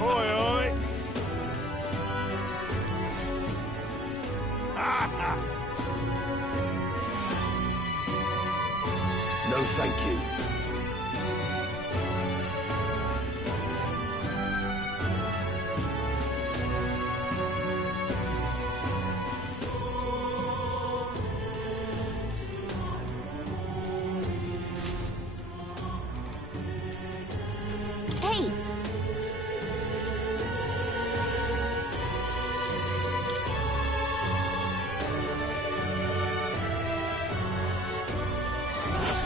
Oi, oi! No, thank you. Hey!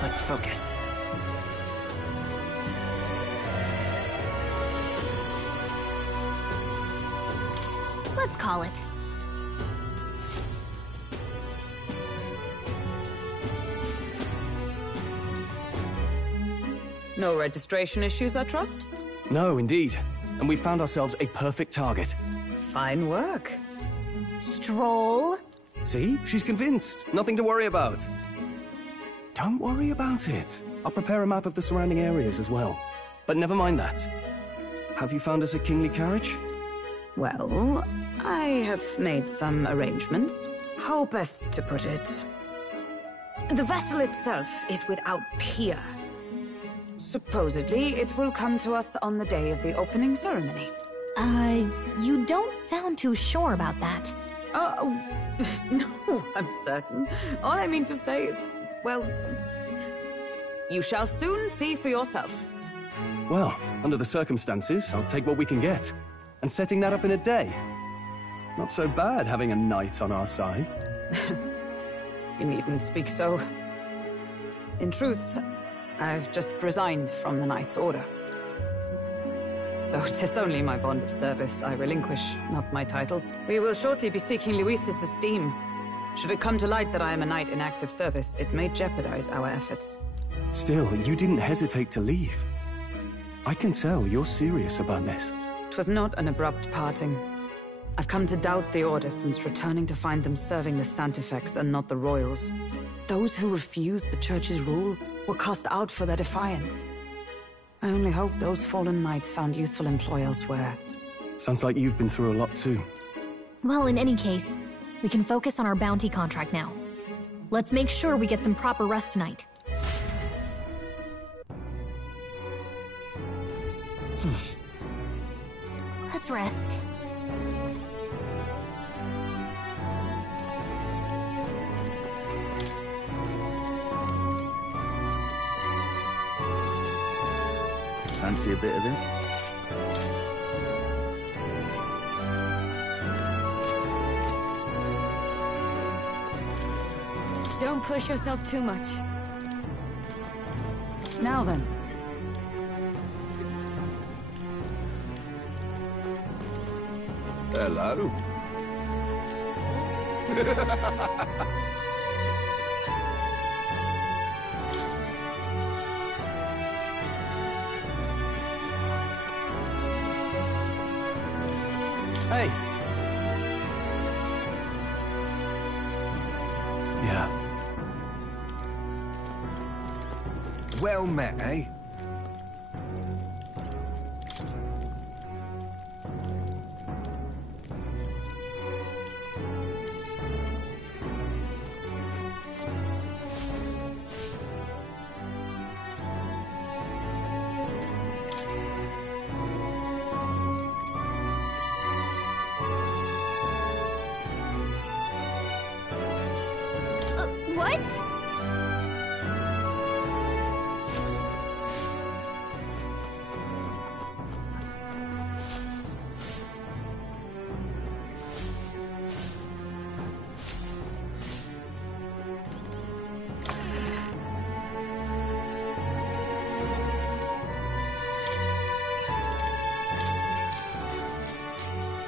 Let's focus. Let's call it. No registration issues, I trust? No, indeed. And we found ourselves a perfect target. Fine work. Stroll. See? She's convinced. Nothing to worry about. Don't worry about it. I'll prepare a map of the surrounding areas as well. But never mind that. Have you found us a kingly carriage? Well, I have made some arrangements. How best to put it? The vessel itself is without peer. Supposedly, it will come to us on the day of the opening ceremony. You don't sound too sure about that. Oh, no, I'm certain. All I mean to say is, well, you shall soon see for yourself. Well, under the circumstances, I'll take what we can get. And setting that up in a day. Not so bad having a knight on our side. You needn't speak so. In truth, I've just resigned from the Knight's Order. Though 'tis only my bond of service I relinquish, not my title. We will shortly be seeking Louis's esteem. Should it come to light that I am a knight in active service, it may jeopardize our efforts. Still, you didn't hesitate to leave. I can tell you're serious about this. It was not an abrupt parting. I've come to doubt the Order since returning to find them serving the Santifex and not the Royals. Those who refused the Church's rule were cast out for their defiance. I only hope those fallen knights found useful employ elsewhere. Sounds like you've been through a lot too. Well, in any case, we can focus on our bounty contract now. Let's make sure we get some proper rest tonight. Let's rest. Fancy a bit of it? Don't push yourself too much. Now then. Hello. Hey! Yeah. Well met, eh? What?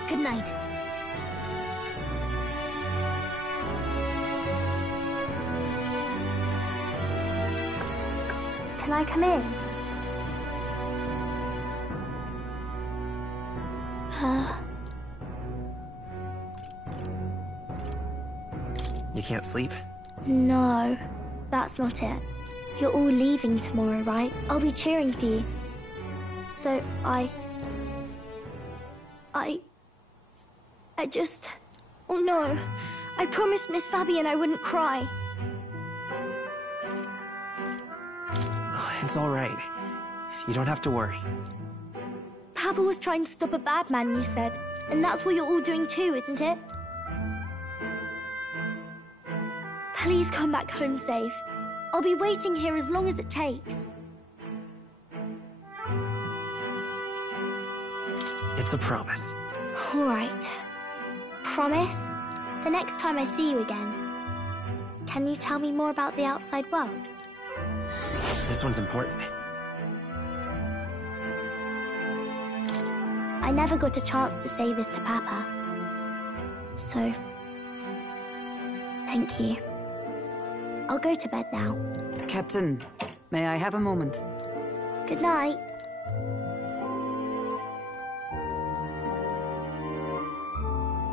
Good night. Can I come in? You can't sleep? No, that's not it. You're all leaving tomorrow, right? I'll be cheering for you. So I just... Oh no. I promised Miss Fabian I wouldn't cry. Oh, it's all right. You don't have to worry. Papa was trying to stop a bad man, you said. And that's what you're all doing too, isn't it? Please come back home safe. I'll be waiting here as long as it takes. It's a promise. All right. Promise? The next time I see you again, can you tell me more about the outside world? This one's important. I never got a chance to say this to Papa. So, thank you. I'll go to bed now. Captain, may I have a moment? Good night.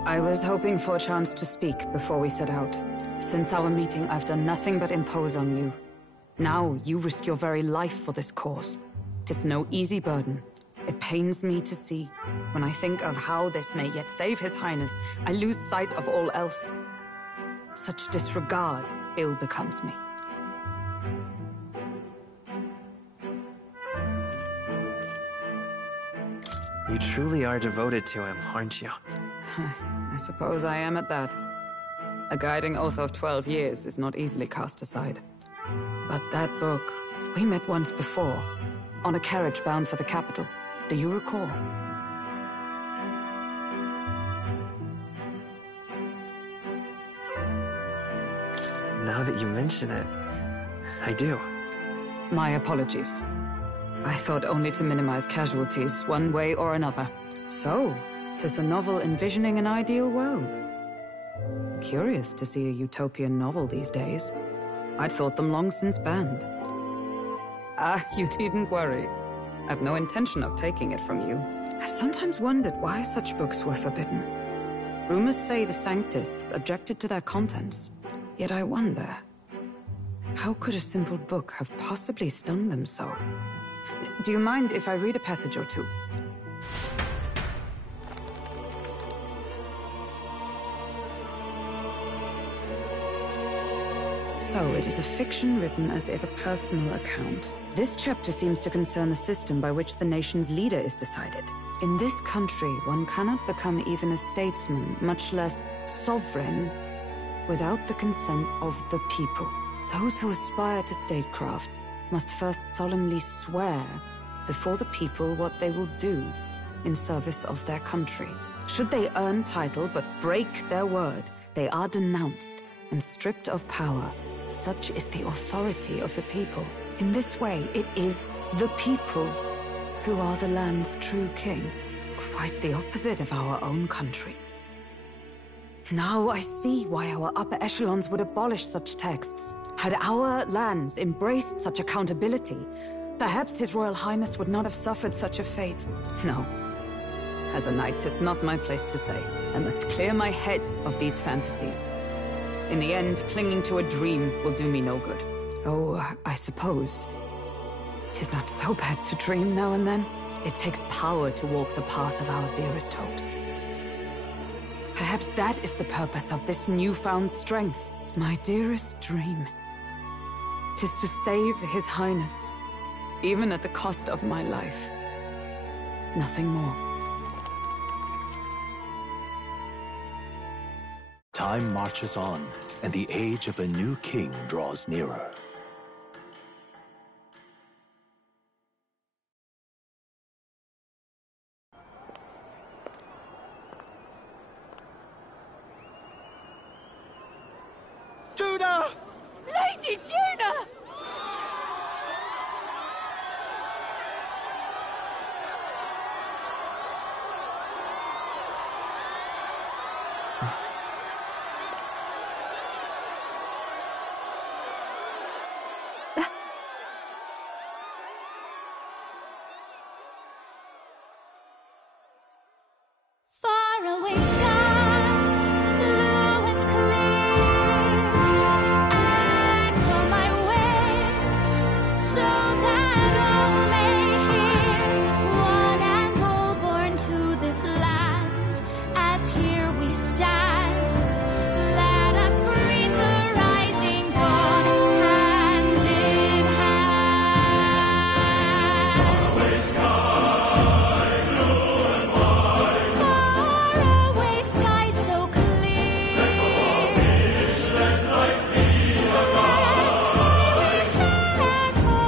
I was hoping for a chance to speak before we set out. Since our meeting, I've done nothing but impose on you. Now, you risk your very life for this cause. 'Tis no easy burden. It pains me to see. When I think of how this may yet save His Highness, I lose sight of all else. Such disregard ill becomes me. You truly are devoted to him, aren't you? I suppose I am at that. A guiding oath of 12 years is not easily cast aside. But that book, we met once before, on a carriage bound for the capital. Do you recall? Now that you mention it, I do. My apologies. I thought only to minimize casualties, one way or another. So, 'tis a novel envisioning an ideal world. Curious to see a utopian novel these days. I'd thought them long since banned. You needn't worry. I've no intention of taking it from you. I've sometimes wondered why such books were forbidden. Rumors say the Sanctists objected to their contents. Yet I wonder, how could a simple book have possibly stung them so? Do you mind if I read a passage or two? So, it is a fiction written as if a personal account. This chapter seems to concern the system by which the nation's leader is decided. In this country, one cannot become even a statesman, much less sovereign, without the consent of the people. Those who aspire to statecraft must first solemnly swear before the people what they will do in service of their country. Should they earn title but break their word, they are denounced and stripped of power. Such is the authority of the people. In this way, it is the people who are the land's true king. Quite the opposite of our own country. Now I see why our upper echelons would abolish such texts. Had our lands embraced such accountability, perhaps His Royal Highness would not have suffered such a fate. No. As a knight, 'tis not my place to say. I must clear my head of these fantasies. In the end, clinging to a dream will do me no good. Oh, I suppose 'tis not so bad to dream now and then. It takes power to walk the path of our dearest hopes. Perhaps that is the purpose of this newfound strength. My dearest dream. 'Tis to save His Highness, even at the cost of my life. Nothing more. Time marches on, and the age of a new king draws nearer. Judah! Lady Juna! Faraway sky, blue and clear. Echo my wish, so that all may hear. One and all born to this land, as here we stand. Let us greet the rising dawn, hand in hand. Faraway sky. Faraway sky so clear. Let me wish echoes far beyond the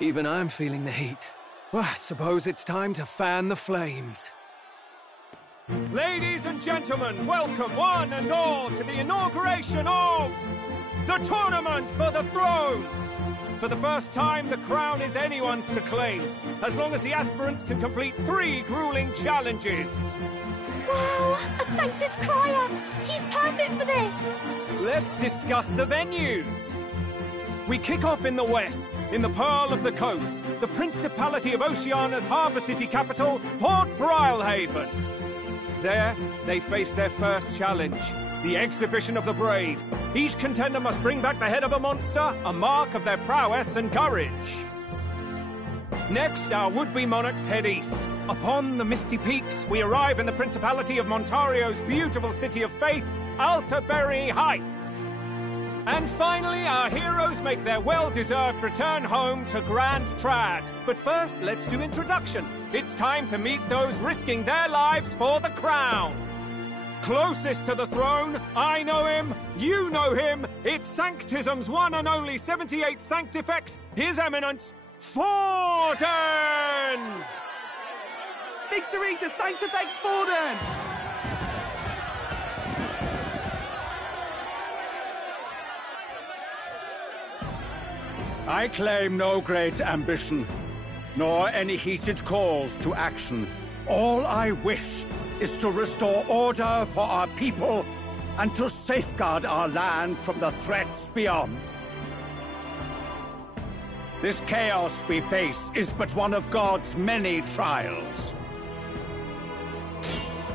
Even I'm feeling the heat. Well, I suppose it's time to fan the flames. Ladies and gentlemen, welcome one and all to the inauguration of the Tournament for the Throne! For the first time, the crown is anyone's to claim, as long as the aspirants can complete 3 grueling challenges. Wow, a Sanctus Crier! He's perfect for this! Let's discuss the venues. We kick off in the west, in the Pearl of the Coast, the Principality of Oceania's harbour city capital, Port Brilehaven. There, they face their first challenge, the Exhibition of the Brave. Each contender must bring back the head of a monster, a mark of their prowess and courage. Next, our would-be monarchs head east. Upon the misty peaks, we arrive in the Principality of Montario's beautiful city of faith, Altaberry Heights. And finally, our heroes make their well-deserved return home to Grand Trad. But first, let's do introductions. It's time to meet those risking their lives for the crown. Closest to the throne, I know him, you know him. It's Sanctism's one and only 78th Sanctifex, His Eminence, Forden! Victory to Sanctifex Forden! I claim no great ambition, nor any heated calls to action. All I wish is to restore order for our people and to safeguard our land from the threats beyond. This chaos we face is but one of God's many trials.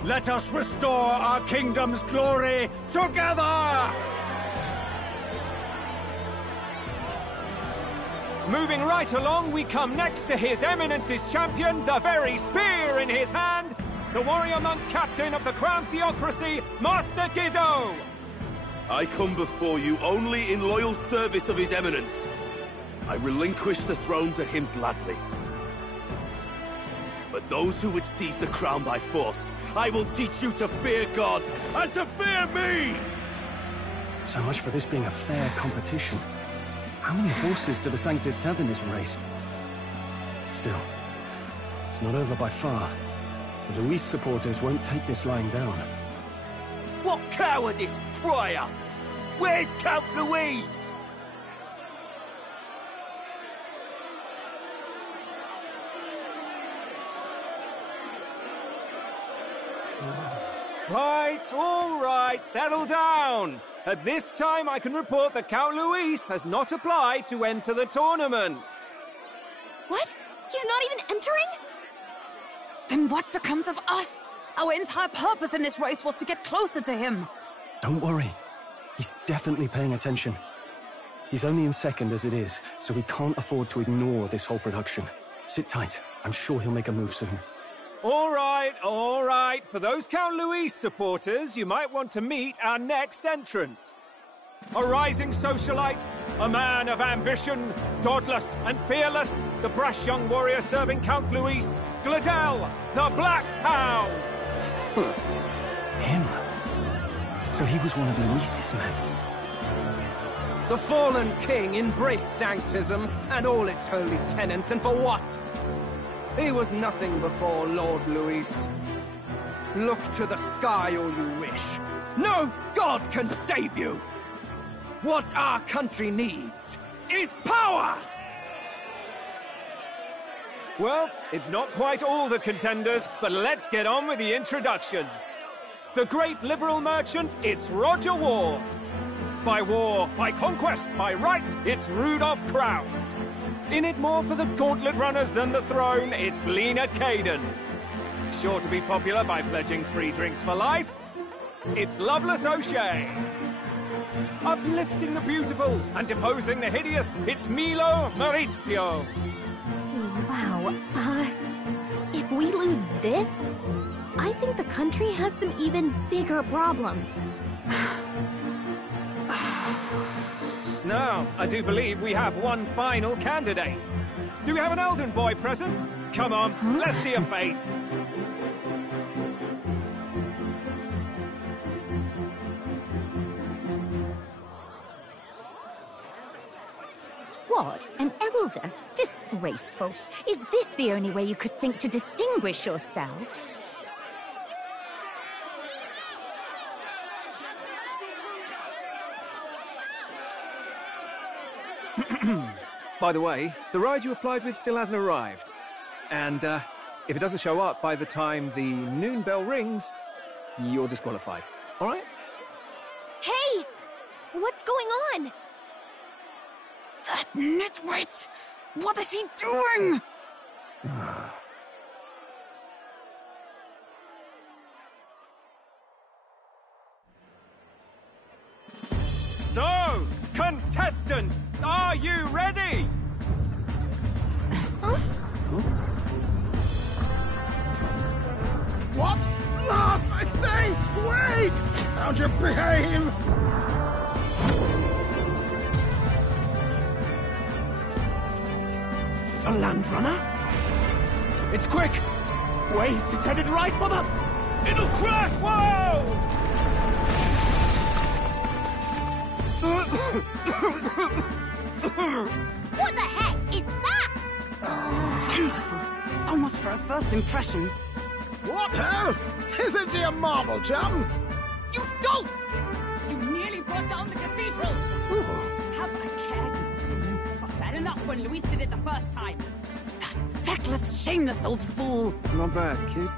Let us restore our kingdom's glory together! Moving right along, we come next to His Eminence's champion, the very spear in his hand, the warrior monk captain of the Crown Theocracy, Master Guido! I come before you only in loyal service of His Eminence. I relinquish the throne to him gladly. But those who would seize the crown by force, I will teach you to fear God and to fear me! So much for this being a fair competition. How many horses do the Sanctists have in this race? Still, it's not over by far. The Luis supporters won't take this lying down. What cowardice, Friar! Where's Count Louise? All right, settle down. At this time, I can report that Count Luis has not applied to enter the tournament. What? He's not even entering? Then what becomes of us? Our entire purpose in this race was to get closer to him. Don't worry. He's definitely paying attention. He's only in second as it is, so we can't afford to ignore this whole production. Sit tight. I'm sure he'll make a move soon. All right. For those Count Luis supporters, you might want to meet our next entrant. A rising socialite, a man of ambition, godless and fearless, the brash young warrior serving Count Luis, Gladel, the Black Hound! Him? So he was one of Luis's men. The fallen king embraced sanctism and all its holy tenets, and for what? He was nothing before Lord Luis. Look to the sky all you wish. No god can save you! What our country needs is power! Well, it's not quite all the contenders, but let's get on with the introductions. The great liberal merchant, it's Roger Ward. By war, by conquest, by right, it's Rudolph Kraus. In it more for the gauntlet runners than the throne, it's Lena Caden. Sure to be popular by pledging free drinks for life, it's Loveless O'Shea. Uplifting the beautiful and deposing the hideous, it's Milo Maurizio. Wow, if we lose this, I think the country has some even bigger problems. Now, I do believe we have one final candidate. Do we have an Elden boy present? Come on, let's see a face. What? An elder? Disgraceful. Is this the only way you could think to distinguish yourself? By the way, the ride you applied with still hasn't arrived. And, if it doesn't show up by the time the noon bell rings, you're disqualified. All right? Hey! What's going on? That nitwit! What is he doing? So, contestants, are you ready? What? Last, I say! Wait! Found your behave! A land runner? It's quick! Wait, it's headed right for them! It'll crash! Whoa! What the heck is that? Wonderful. So much for a first impression. What hell? Isn't he a marvel, chums? You don't! You nearly brought down the cathedral! Have a care, you fool. It was bad enough when Luis did it the first time. That feckless, shameless old fool. Not bad, kid.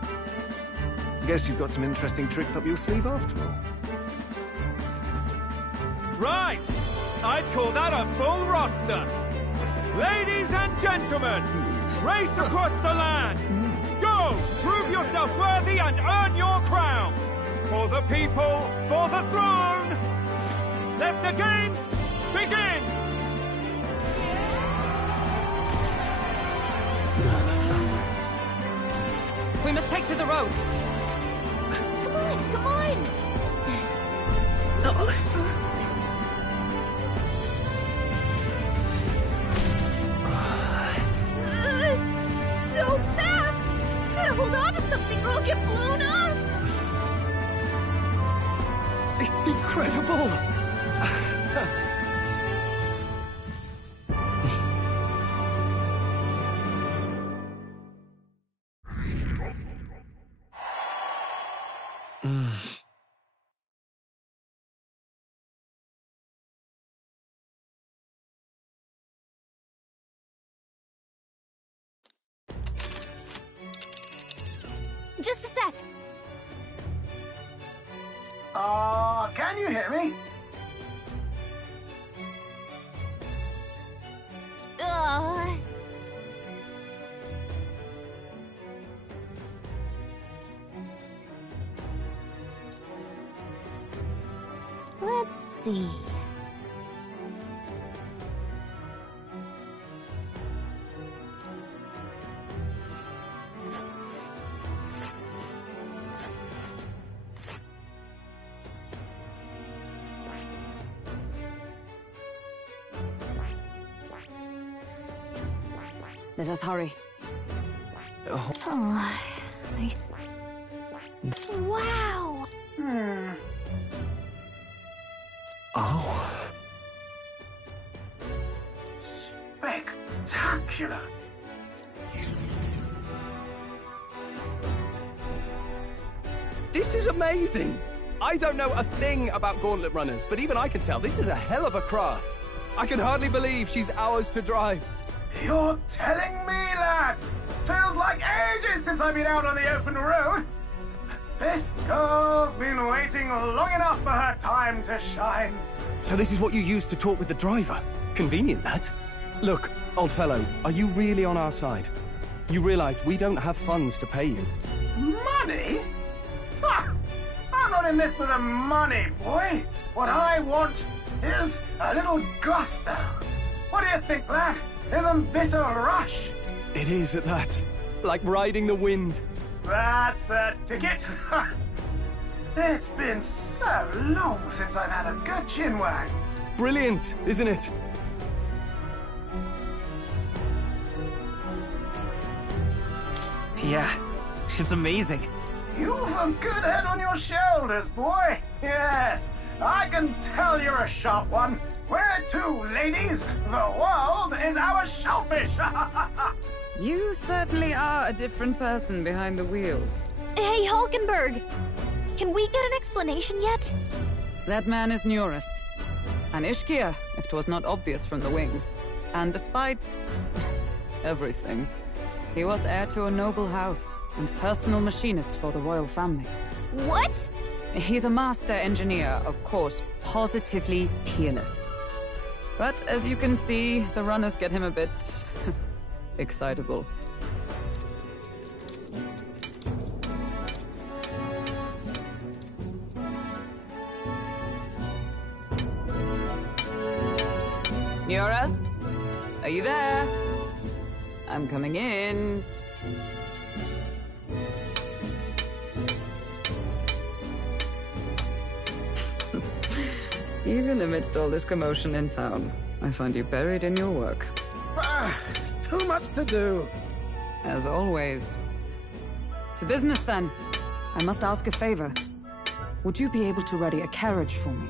Guess you've got some interesting tricks up your sleeve after all. Right! I'd call that a full roster. Ladies and gentlemen, race across the land. Go! Prove yourself worthy and earn your crown. For the people, for the throne. Let the games begin! We must take to the road. Come on! So fast! Gotta hold on to something or I'll get blown up! It's incredible! Just a sec. Can you hear me? Let's see. Let us hurry. Oh, wow! Oh. Spectacular! This is amazing! I don't know a thing about gauntlet runners, but even I can tell this is a hell of a craft. I can hardly believe she's ours to drive. You're telling me, lad? Feels like ages since I've been out on the open road. This girl's been waiting long enough for her time to shine. So this is what you used to talk with the driver? Convenient, that. Look, old fellow, are you really on our side? You realize we don't have funds to pay you. Money? Ha! I'm not in this for the money, boy. What I want is a little gusto. What do you think, lad? Isn't this a rush? It is at that. Like riding the wind. That's the ticket. It's been so long since I've had a good chinwag. Brilliant, isn't it? Yeah, it's amazing. You've a good head on your shoulders, boy. Yes, I can tell you're a sharp one. Where to, ladies? The world is our shellfish. You certainly are a different person behind the wheel. Hey, Hulkenberg! Can we get an explanation yet? That man is Neueirus. An Ishkia, if 'twas not obvious from the wings. And despite everything, he was heir to a noble house and personal machinist for the royal family. What? He's a master engineer, of course, positively peerless. But as you can see, the runners get him a bit excitable. Neueirus? Are you there? I'm coming in. Even amidst all this commotion in town, I find you buried in your work. Too much to do. As always. To business, then. I must ask a favor. Would you be able to ready a carriage for me?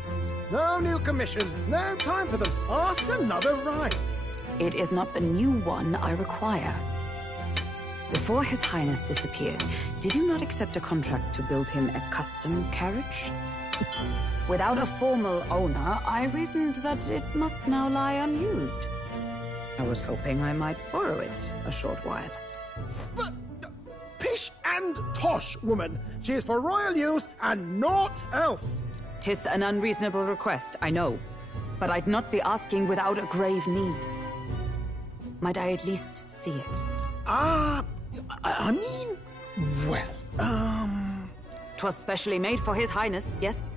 No new commissions. No time for them. Ask another right. It is not the new one I require. Before His Highness disappeared, did you not accept a contract to build him a custom carriage? Without a formal owner, I reasoned that it must now lie unused. I was hoping I might borrow it a short while. But, pish and tosh, woman. She is for royal use and naught else. 'Tis an unreasonable request, I know. But I'd not be asking without a grave need. Might I at least see it? I mean, well, 'Twas specially made for His Highness, yes?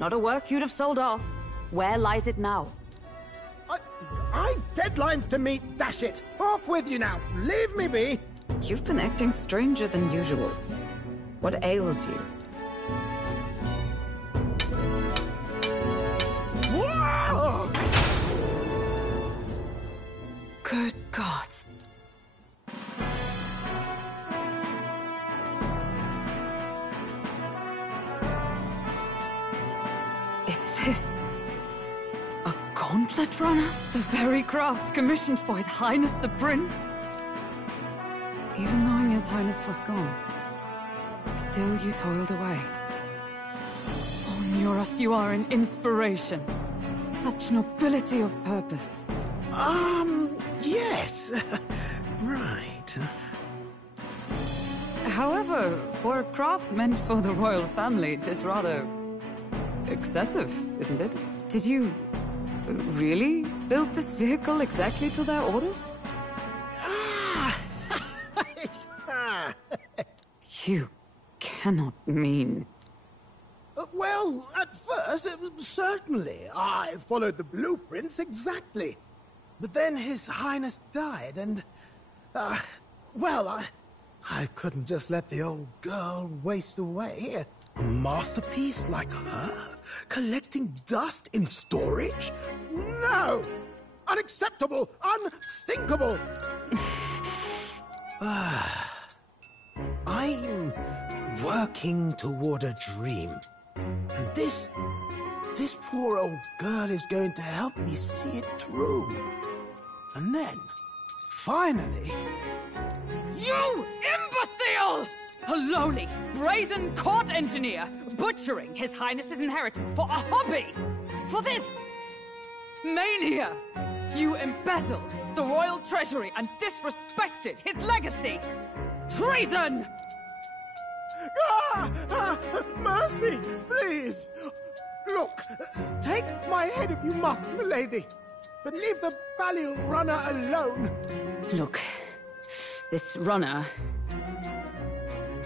Not a work you'd have sold off. Where lies it now? I've deadlines to meet, dash it! Off with you now! Leave me be! You've been acting stranger than usual. What ails you? Whoa! Good God. Is this a gauntlet runner? The very craft commissioned for His Highness the Prince? Even knowing His Highness was gone, still you toiled away. Oh, Neueirus, you are an inspiration. Such nobility of purpose. Yes. Right. However, for a craft meant for the royal family, 'tis rather excessive, isn't it? Did you really build this vehicle exactly to their orders? You cannot mean... Well, at first, certainly. I followed the blueprints exactly. But then His Highness died, and... well, I couldn't just let the old girl waste away. A masterpiece like her? Collecting dust in storage? No! Unacceptable! Unthinkable! I'm working toward a dream. And this poor old girl is going to help me see it through. And then, finally... You imbecile! A lowly, brazen court engineer, butchering His Highness's inheritance for a hobby! For this... mania! You embezzled the royal treasury and disrespected his legacy! Treason! Mercy, please! Look, take my head if you must, milady, but leave the value runner alone. Look, this runner...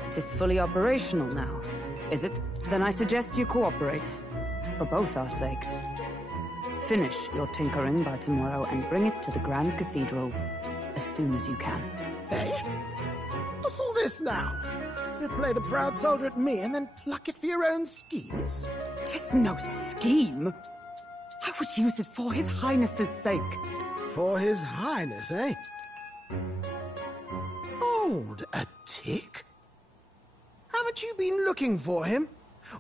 it is fully operational now, is it? Then I suggest you cooperate, for both our sakes. Finish your tinkering by tomorrow and bring it to the Grand Cathedral as soon as you can. Eh? What's all this now? You play the proud soldier at me and then pluck it for your own schemes? 'Tis no scheme. I would use it for His Highness's sake. For His Highness, eh? Hold a tick. Haven't you been looking for him?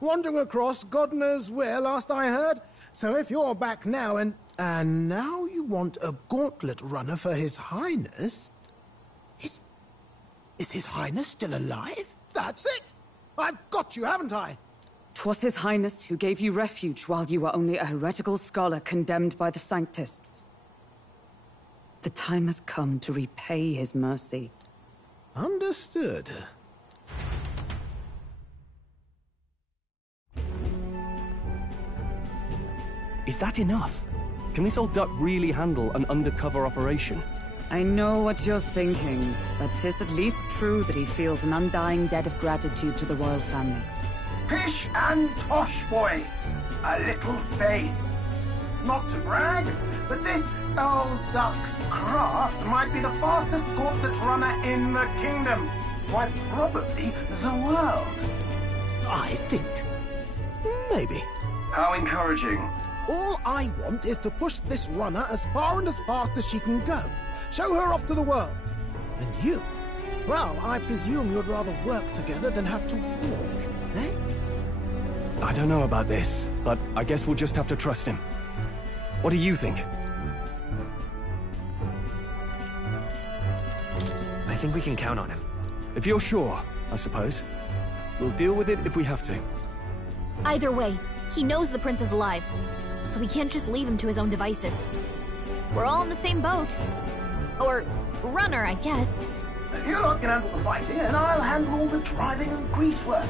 Wandering across God knows where, last I heard. So if you're back now and now you want a gauntlet runner for His Highness... Is His Highness still alive? That's it! I've got you, haven't I? 'Twas His Highness who gave you refuge while you were only a heretical scholar condemned by the Sanctists. The time has come to repay his mercy. Understood. Is that enough? Can this old duck really handle an undercover operation? I know what you're thinking, but 'tis at least true that he feels an undying debt of gratitude to the royal family. Pish and tosh, boy. A little faith. Not to brag, but this old duck's craft might be the fastest gauntlet runner in the kingdom. Quite probably the world. I think. Maybe. How encouraging. All I want is to push this runner as far and as fast as she can go. Show her off to the world. And you? Well, I presume you'd rather work together than have to walk, eh? I don't know about this, but I guess we'll just have to trust him. What do you think? I think we can count on him. If you're sure, I suppose. We'll deal with it if we have to. Either way, he knows the prince is alive, so we can't just leave him to his own devices. We're all in the same boat. Or runner, I guess. You lot can handle the fighting, and I'll handle all the driving and grease work.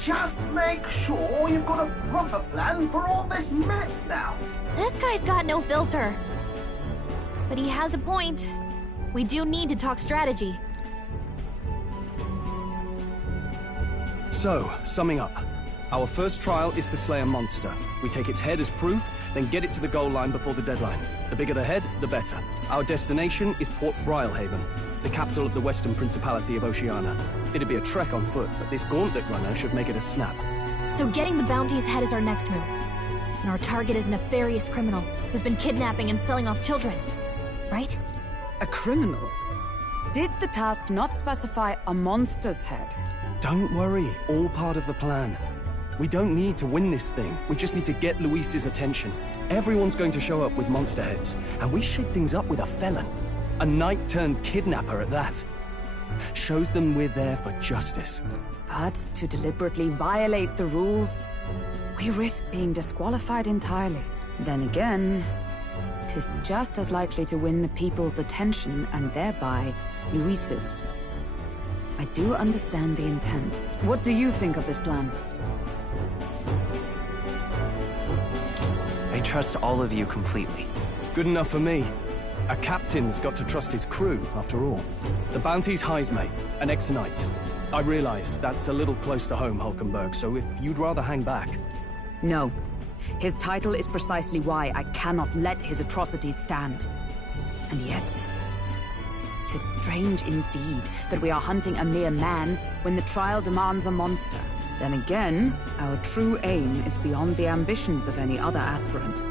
Just make sure you've got a proper plan for all this mess now. This guy's got no filter. But he has a point. We do need to talk strategy. So, summing up. Our first trial is to slay a monster. We take its head as proof, then get it to the goal line before the deadline. The bigger the head, the better. Our destination is Port Brilehaven, the capital of the Western Principality of Oceania. It'd be a trek on foot, but this gauntlet runner should make it a snap. So getting the bounty's head is our next move. And our target is a nefarious criminal who's been kidnapping and selling off children. Right? A criminal? Did the task not specify a monster's head? Don't worry, all part of the plan. We don't need to win this thing. We just need to get Luis's attention. Everyone's going to show up with monster heads, and we shake things up with a felon. A knight-turned-kidnapper at that. Shows them we're there for justice. But to deliberately violate the rules, we risk being disqualified entirely. Then again, 'tis just as likely to win the people's attention and thereby Luis's. I do understand the intent. What do you think of this plan? trust all of you completely. Good enough for me. A captain's got to trust his crew, after all. The bounty's High's mate, an ex-knight. I realize that's a little close to home, Hulkenberg, so if you'd rather hang back... No. His title is precisely why I cannot let his atrocities stand. And yet... 'tis strange indeed that we are hunting a mere man when the trial demands a monster. Then again, our true aim is beyond the ambitions of any other aspirant.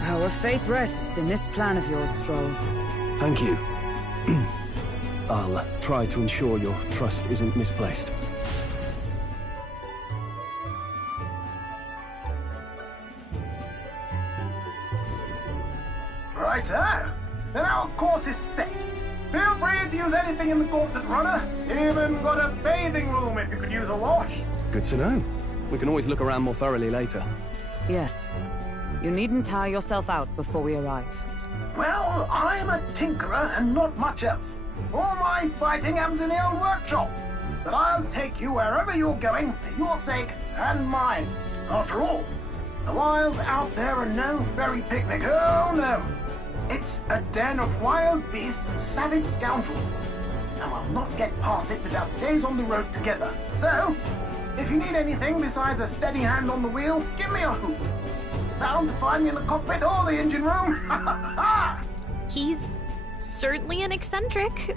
Our fate rests in this plan of yours, Stroll. Thank you. I'll try to ensure your trust isn't misplaced. Righto. Then our course is set. Feel free to use anything in the Gauntlet Runner. Even got a bathing room if you could use a wash. Good to know. We can always look around more thoroughly later. Yes. You needn't tire yourself out before we arrive. Well, I'm a tinkerer and not much else. All my fighting happens in the old workshop. But I'll take you wherever you're going for your sake and mine. After all, the wilds out there are no fairy picnic. Oh, no. It's a den of wild beasts and savage scoundrels. And we'll not get past it without days on the road together. So, if you need anything besides a steady hand on the wheel, give me a hoot. Bound to find me in the cockpit or the engine room. He's certainly an eccentric,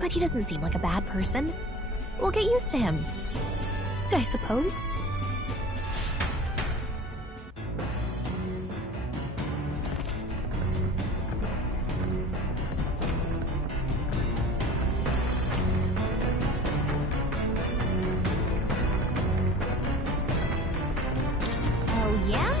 but he doesn't seem like a bad person. We'll get used to him, I suppose. Oh, yeah?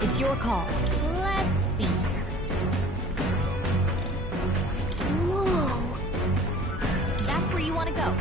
It's your call. Let's see here. Whoa. That's where you want to go.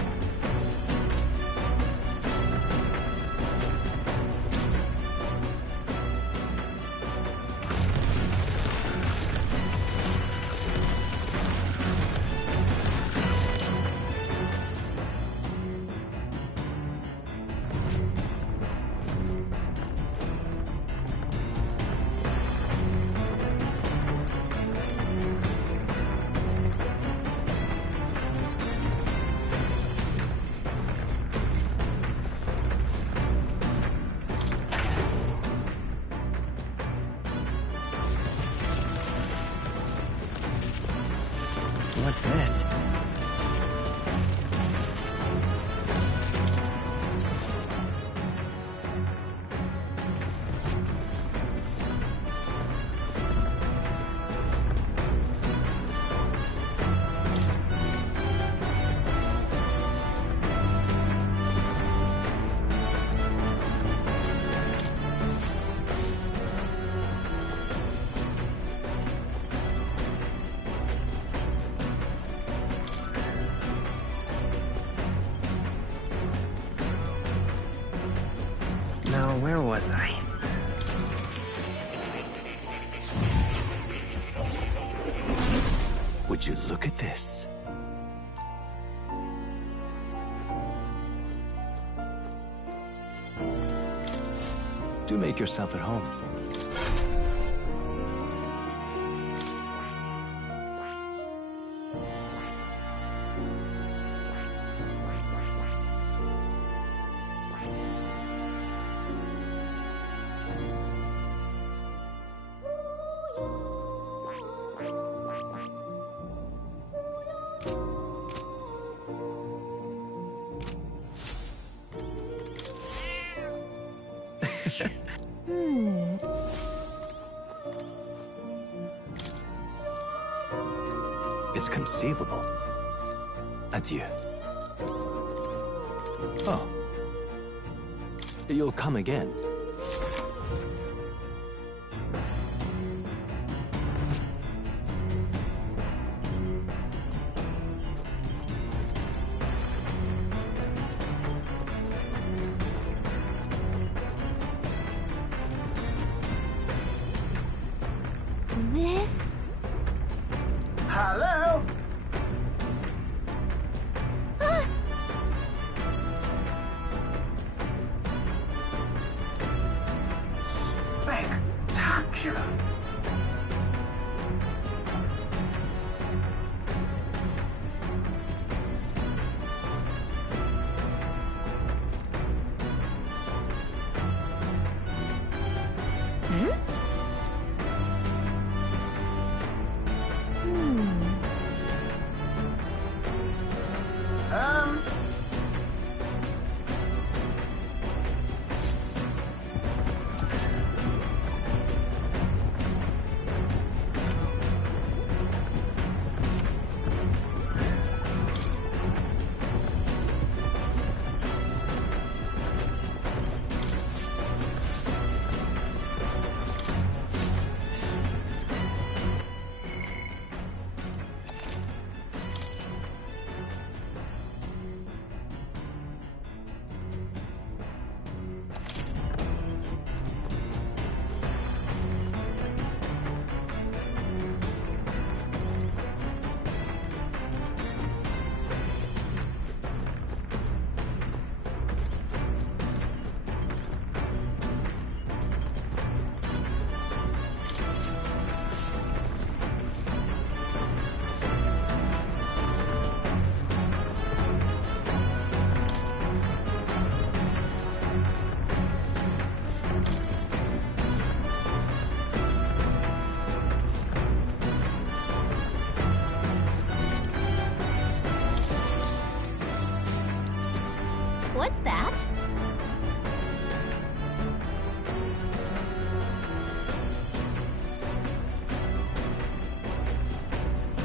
What's this? Now, where was I? Would you look at this? Do make yourself at home. It's conceivable. Adieu. Oh. You'll come again. This? Hello? Spectacular. What's that?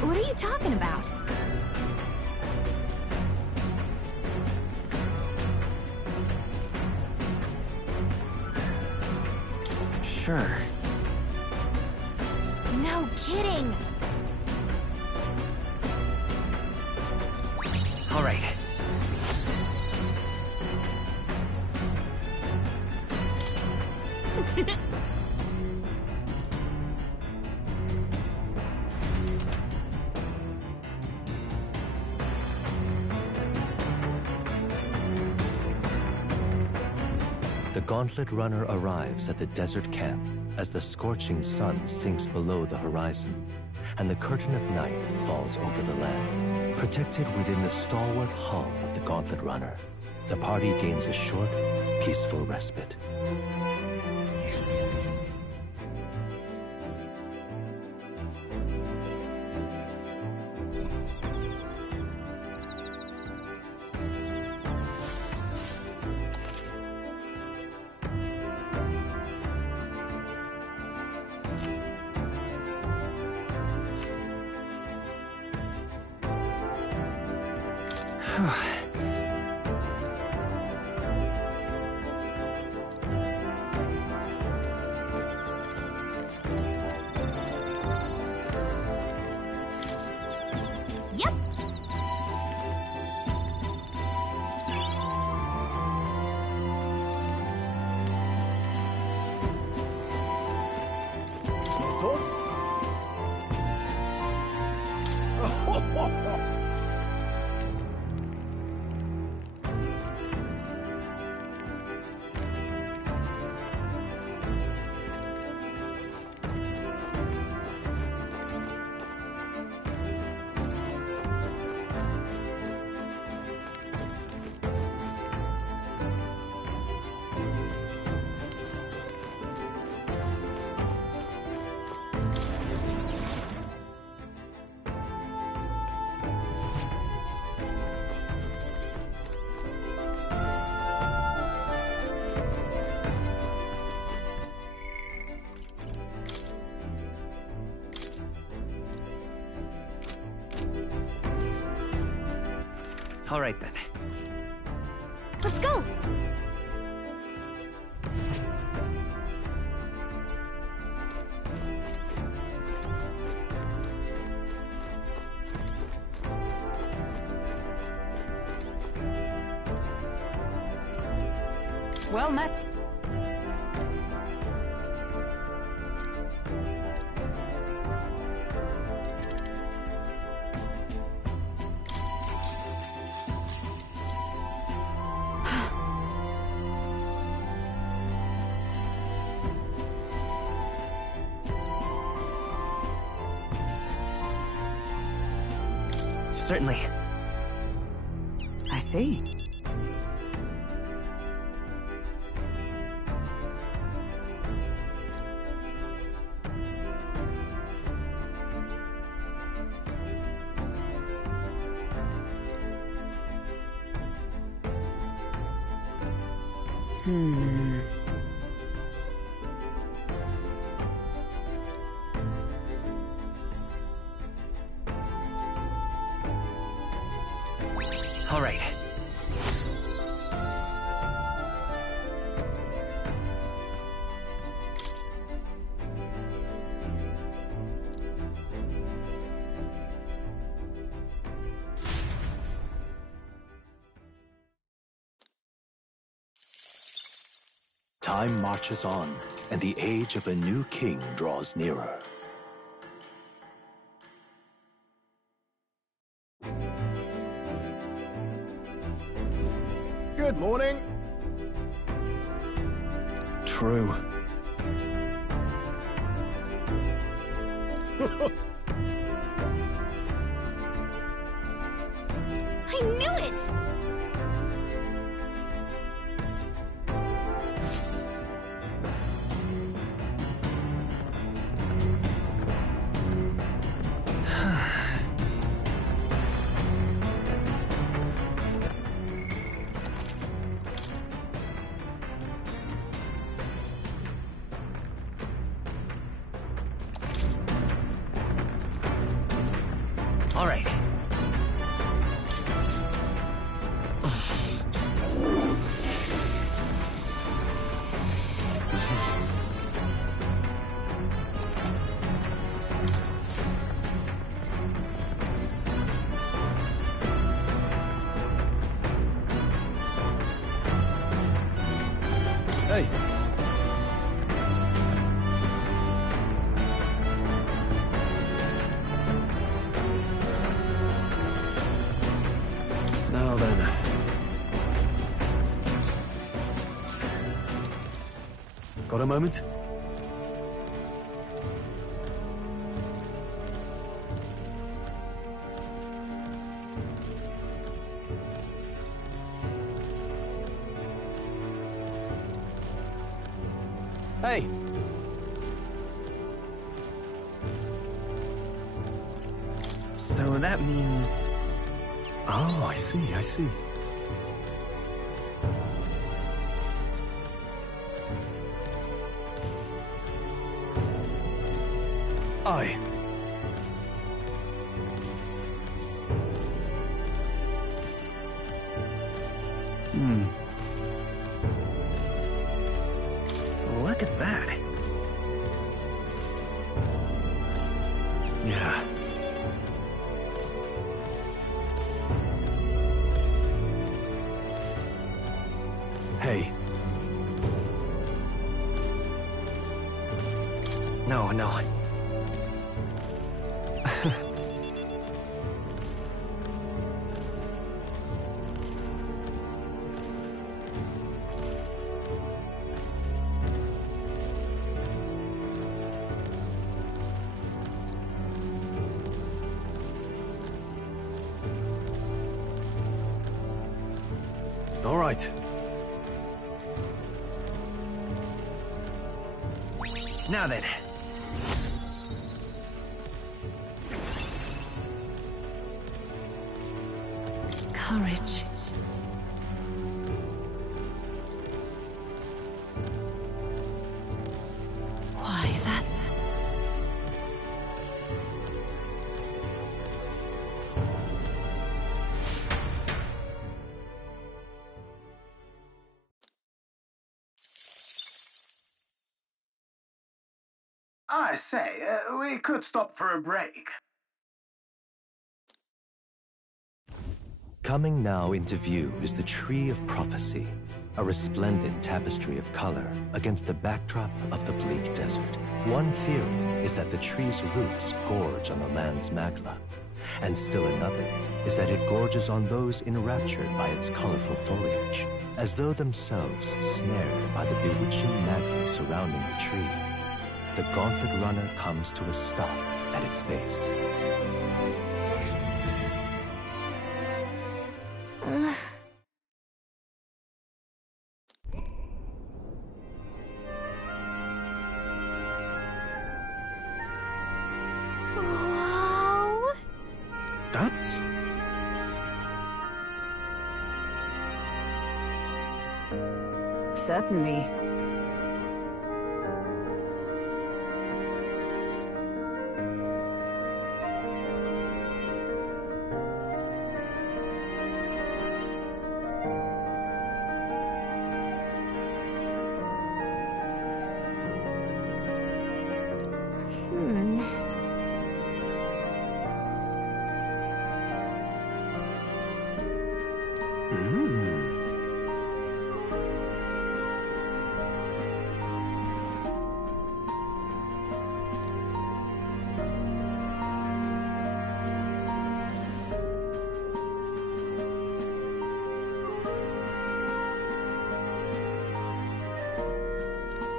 What are you talking about? Sure. No kidding. All right. The Gauntlet Runner arrives at the desert camp as the scorching sun sinks below the horizon, and the curtain of night falls over the land. Protected within the stalwart hull of the Gauntlet Runner, the party gains a short, peaceful respite. Yep. Thoughts? All right then. Let's go! Well met. Certainly. I see. All right. Time marches on, and the age of a new king draws nearer. Good morning. True. I knew it! All right. Hey. Now then. Got a moment? Hey. So that means... Oh, I see, I see. Aye. Look at that. Yeah. Hey. No, no. All right. Now then. Courage. Why, that's... I say, we could stop for a break. Coming now into view is the Tree of Prophecy, a resplendent tapestry of color against the backdrop of the bleak desert. One theory is that the tree's roots gorge on the land's magla, and still another is that it gorges on those enraptured by its colorful foliage, as though themselves snared by the bewitching magla surrounding the tree. The Gauntlet Runner comes to a stop at its base. Wow! That's... Certainly.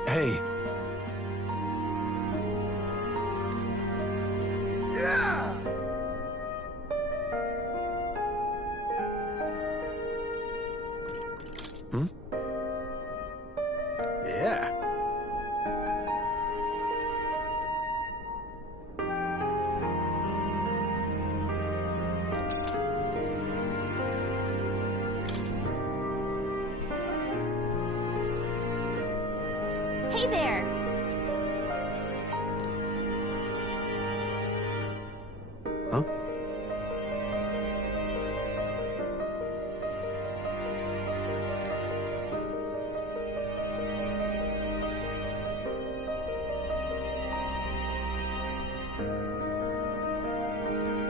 Hey. Yeah! Hmm? Yeah. Hey there! Huh?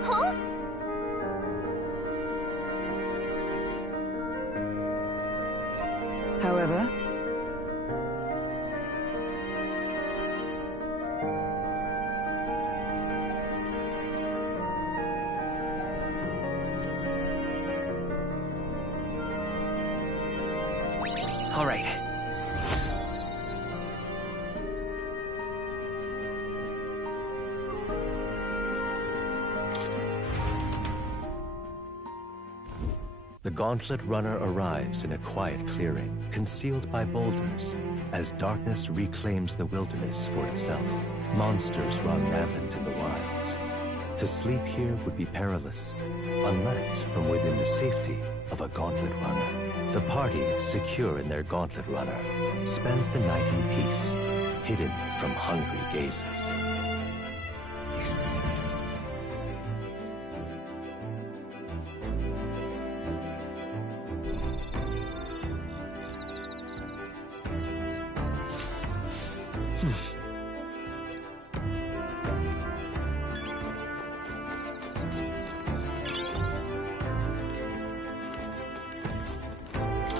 Huh? However, All right. The Gauntlet Runner arrives in a quiet clearing, concealed by boulders, as darkness reclaims the wilderness for itself. Monsters run rampant in the wilds. To sleep here would be perilous, unless from within the safety of a Gauntlet Runner. The party, secure in their Gauntlet Runner, spends the night in peace, hidden from hungry gazes.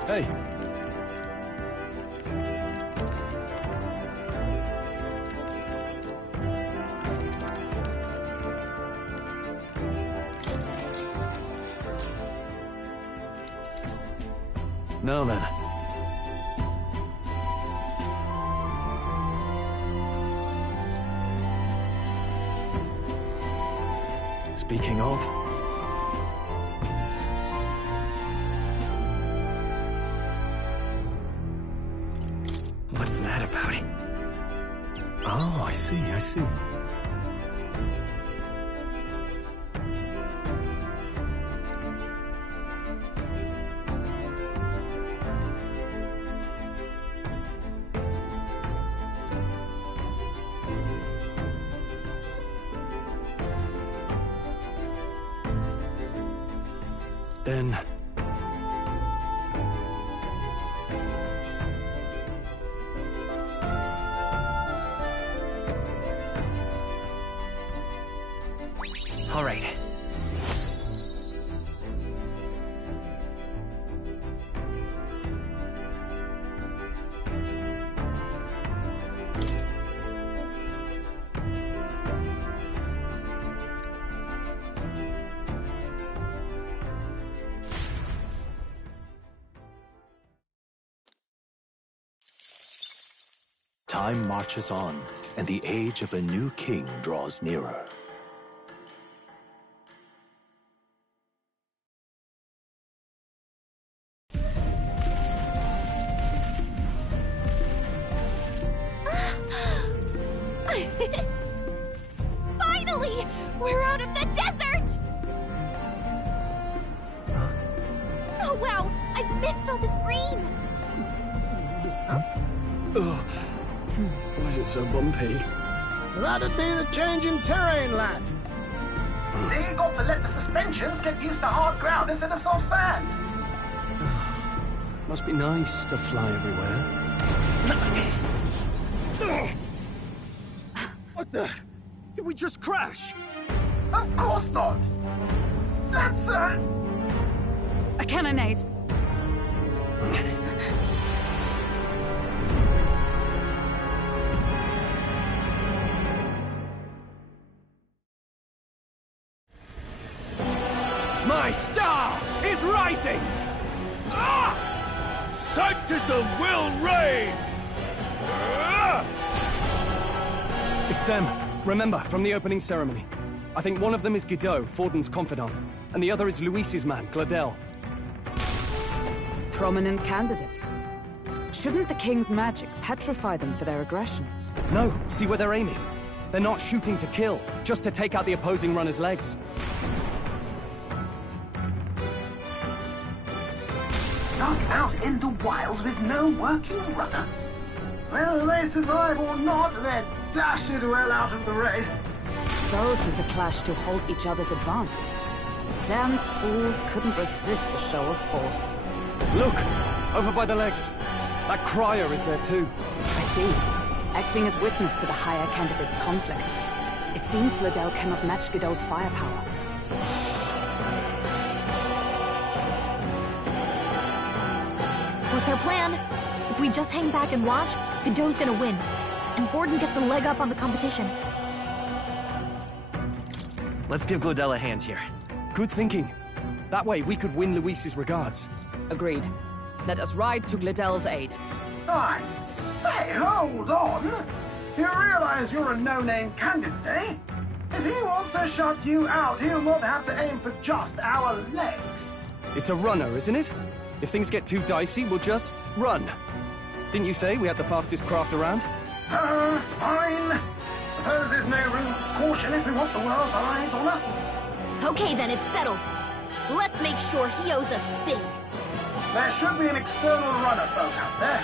Hey. Now then. Speaking of... What's that about? Oh, I see, I see. Then... All right. Time marches on, and the age of a new king draws nearer. Finally! We're out of the desert! Oh wow, I missed all this green! Ugh. Why is it so bumpy? That'd be the change in terrain, lad. See, you got to let the suspensions get used to hard ground instead of soft sand. Must be nice to fly everywhere. What the? Did we just crash? Of course not. That's a cannonade. My star is rising! Ah! Sanctism will reign! It's them. Remember, from the opening ceremony. I think one of them is Guido, Forden's confidant, and the other is Luis's man, Gladel. Prominent candidates. Shouldn't the king's magic petrify them for their aggression? No, see where they're aiming. They're not shooting to kill, just to take out the opposing runner's legs. stuck out in the wilds with no working rudder. Whether they survive or not, they're dashed well out of the race. So 'tis a clash to halt each other's advance. Damn fools couldn't resist a show of force. Look! Over by the legs. That crier is there too. I see. Acting as witness to the higher candidate's conflict. It seems Gladel cannot match Godot's firepower. What's our plan? If we just hang back and watch, Godot's gonna win. And Forden gets a leg up on the competition. Let's give Gladel a hand here. Good thinking. That way we could win Luis's regards. Agreed. Let us ride to Gladel's aid. I say, hold on! You realize you're a no-name candidate, eh? If he wants to shut you out, he'll not have to aim for just our legs. It's a runner, isn't it? If things get too dicey, we'll just run. Didn't you say we had the fastest craft around? Fine. Suppose there's no room for caution if we want the world's eyes on us. Okay, then it's settled. Let's make sure he owes us big. There should be an external runner folk out there.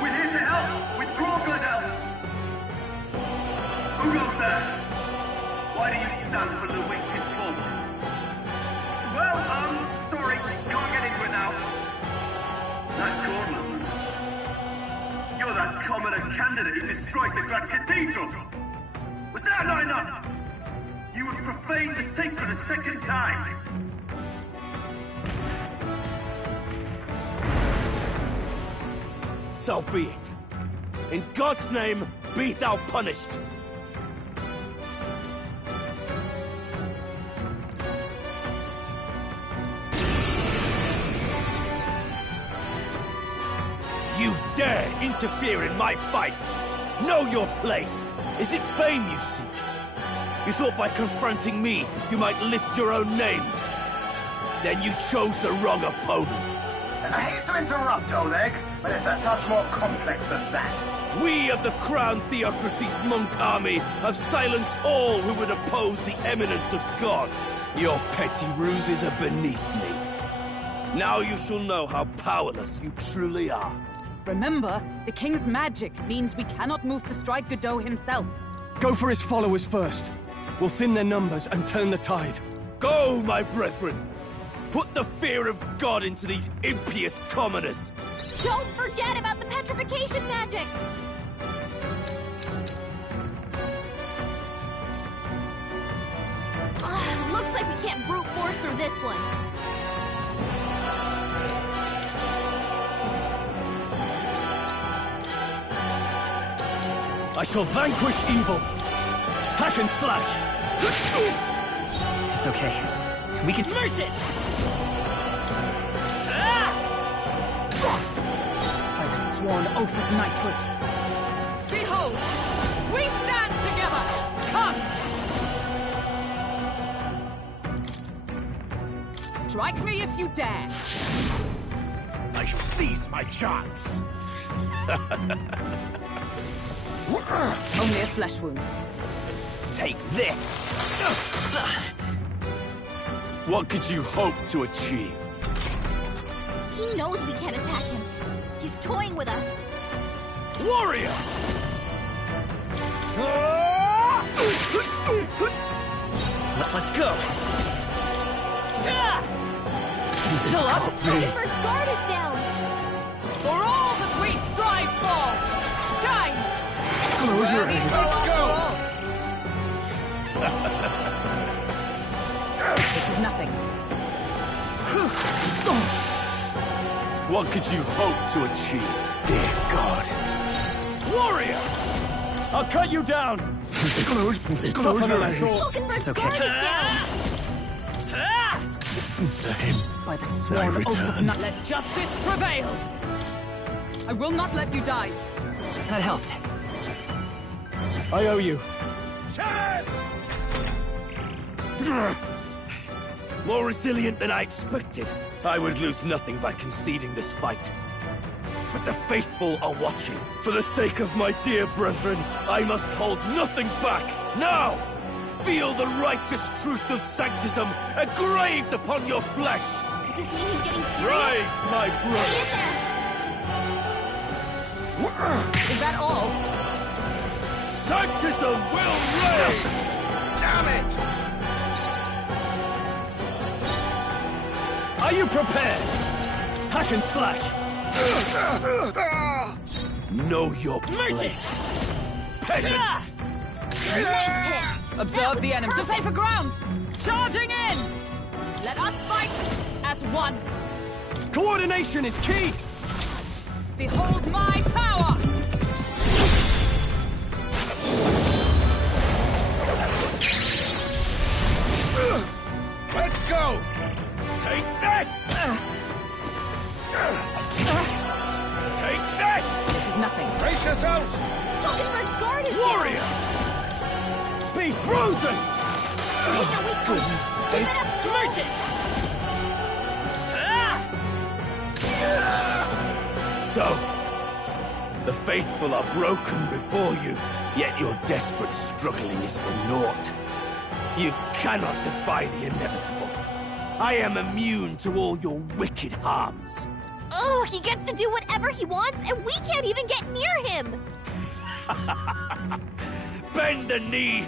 We're here to help! Withdraw, Gladel! Who goes there? Why do you stand for Luis's forces? Well, sorry, can't get into it now. That Cornland. You're that commoner candidate who destroyed the Grand Cathedral! Was that not enough? You would profane the sacred a second time! So be it. In God's name, be thou punished. You dare interfere in my fight! Know your place! Is it fame you seek? You thought by confronting me, you might lift your own names? Then you chose the wrong opponent. I hate to interrupt, Oleg, but it's a touch more complex than that. We of the Crown Theocracy's monk army have silenced all who would oppose the eminence of God. Your petty ruses are beneath me. Now you shall know how powerless you truly are. Remember, the king's magic means we cannot move to strike Godot himself. Go for his followers first. We'll thin their numbers and turn the tide. Go, my brethren! Put the fear of God into these impious commoners! Don't forget about the petrification magic! Looks like we can't brute force through this one. I shall vanquish evil. Hack and slash. It's okay. We can merge it! By the sworn oath of knighthood. Behold! We stand together! Come! Strike me if you dare! I shall seize my chance. Only a flesh wound. Take this! What could you hope to achieve? He knows we can't attack him. He's toying with us. Warrior! Let's go! Still up? Hulkenberg's guard is down! For all that we strive for! Shine! Close your eyes. Let's go! This is nothing. What could you hope to achieve? Dear God. Warrior! I'll cut you down! Close your eyes. Hulkenberg's guard is down! To him, by the sworn oath of not let justice prevail! I will not let you die. That helped. I owe you. More resilient than I expected. I would lose nothing by conceding this fight. But the faithful are watching. For the sake of my dear brethren, I must hold nothing back. Now! Feel the righteous truth of sanctism engraved upon your flesh! Does this mean he's getting serious? Rise, my brothers! Is that all? Sanctism will reign! Damn it! Are you prepared? Hack and slash! Know your place. Peasants! Nice hit! Observe the enemy to safer ground! Charging in! Let us fight as one! Coordination is key! Behold my power! Let's go! Take this! Take this! This is nothing. Brace yourselves! Hulkenberg's guard is Warrior! Be frozen! Goodness sake! Merge it! So, the faithful are broken before you, yet your desperate struggling is for naught. You cannot defy the inevitable. I am immune to all your wicked harms. Oh, he gets to do whatever he wants, and we can't even get near him! Bend the knee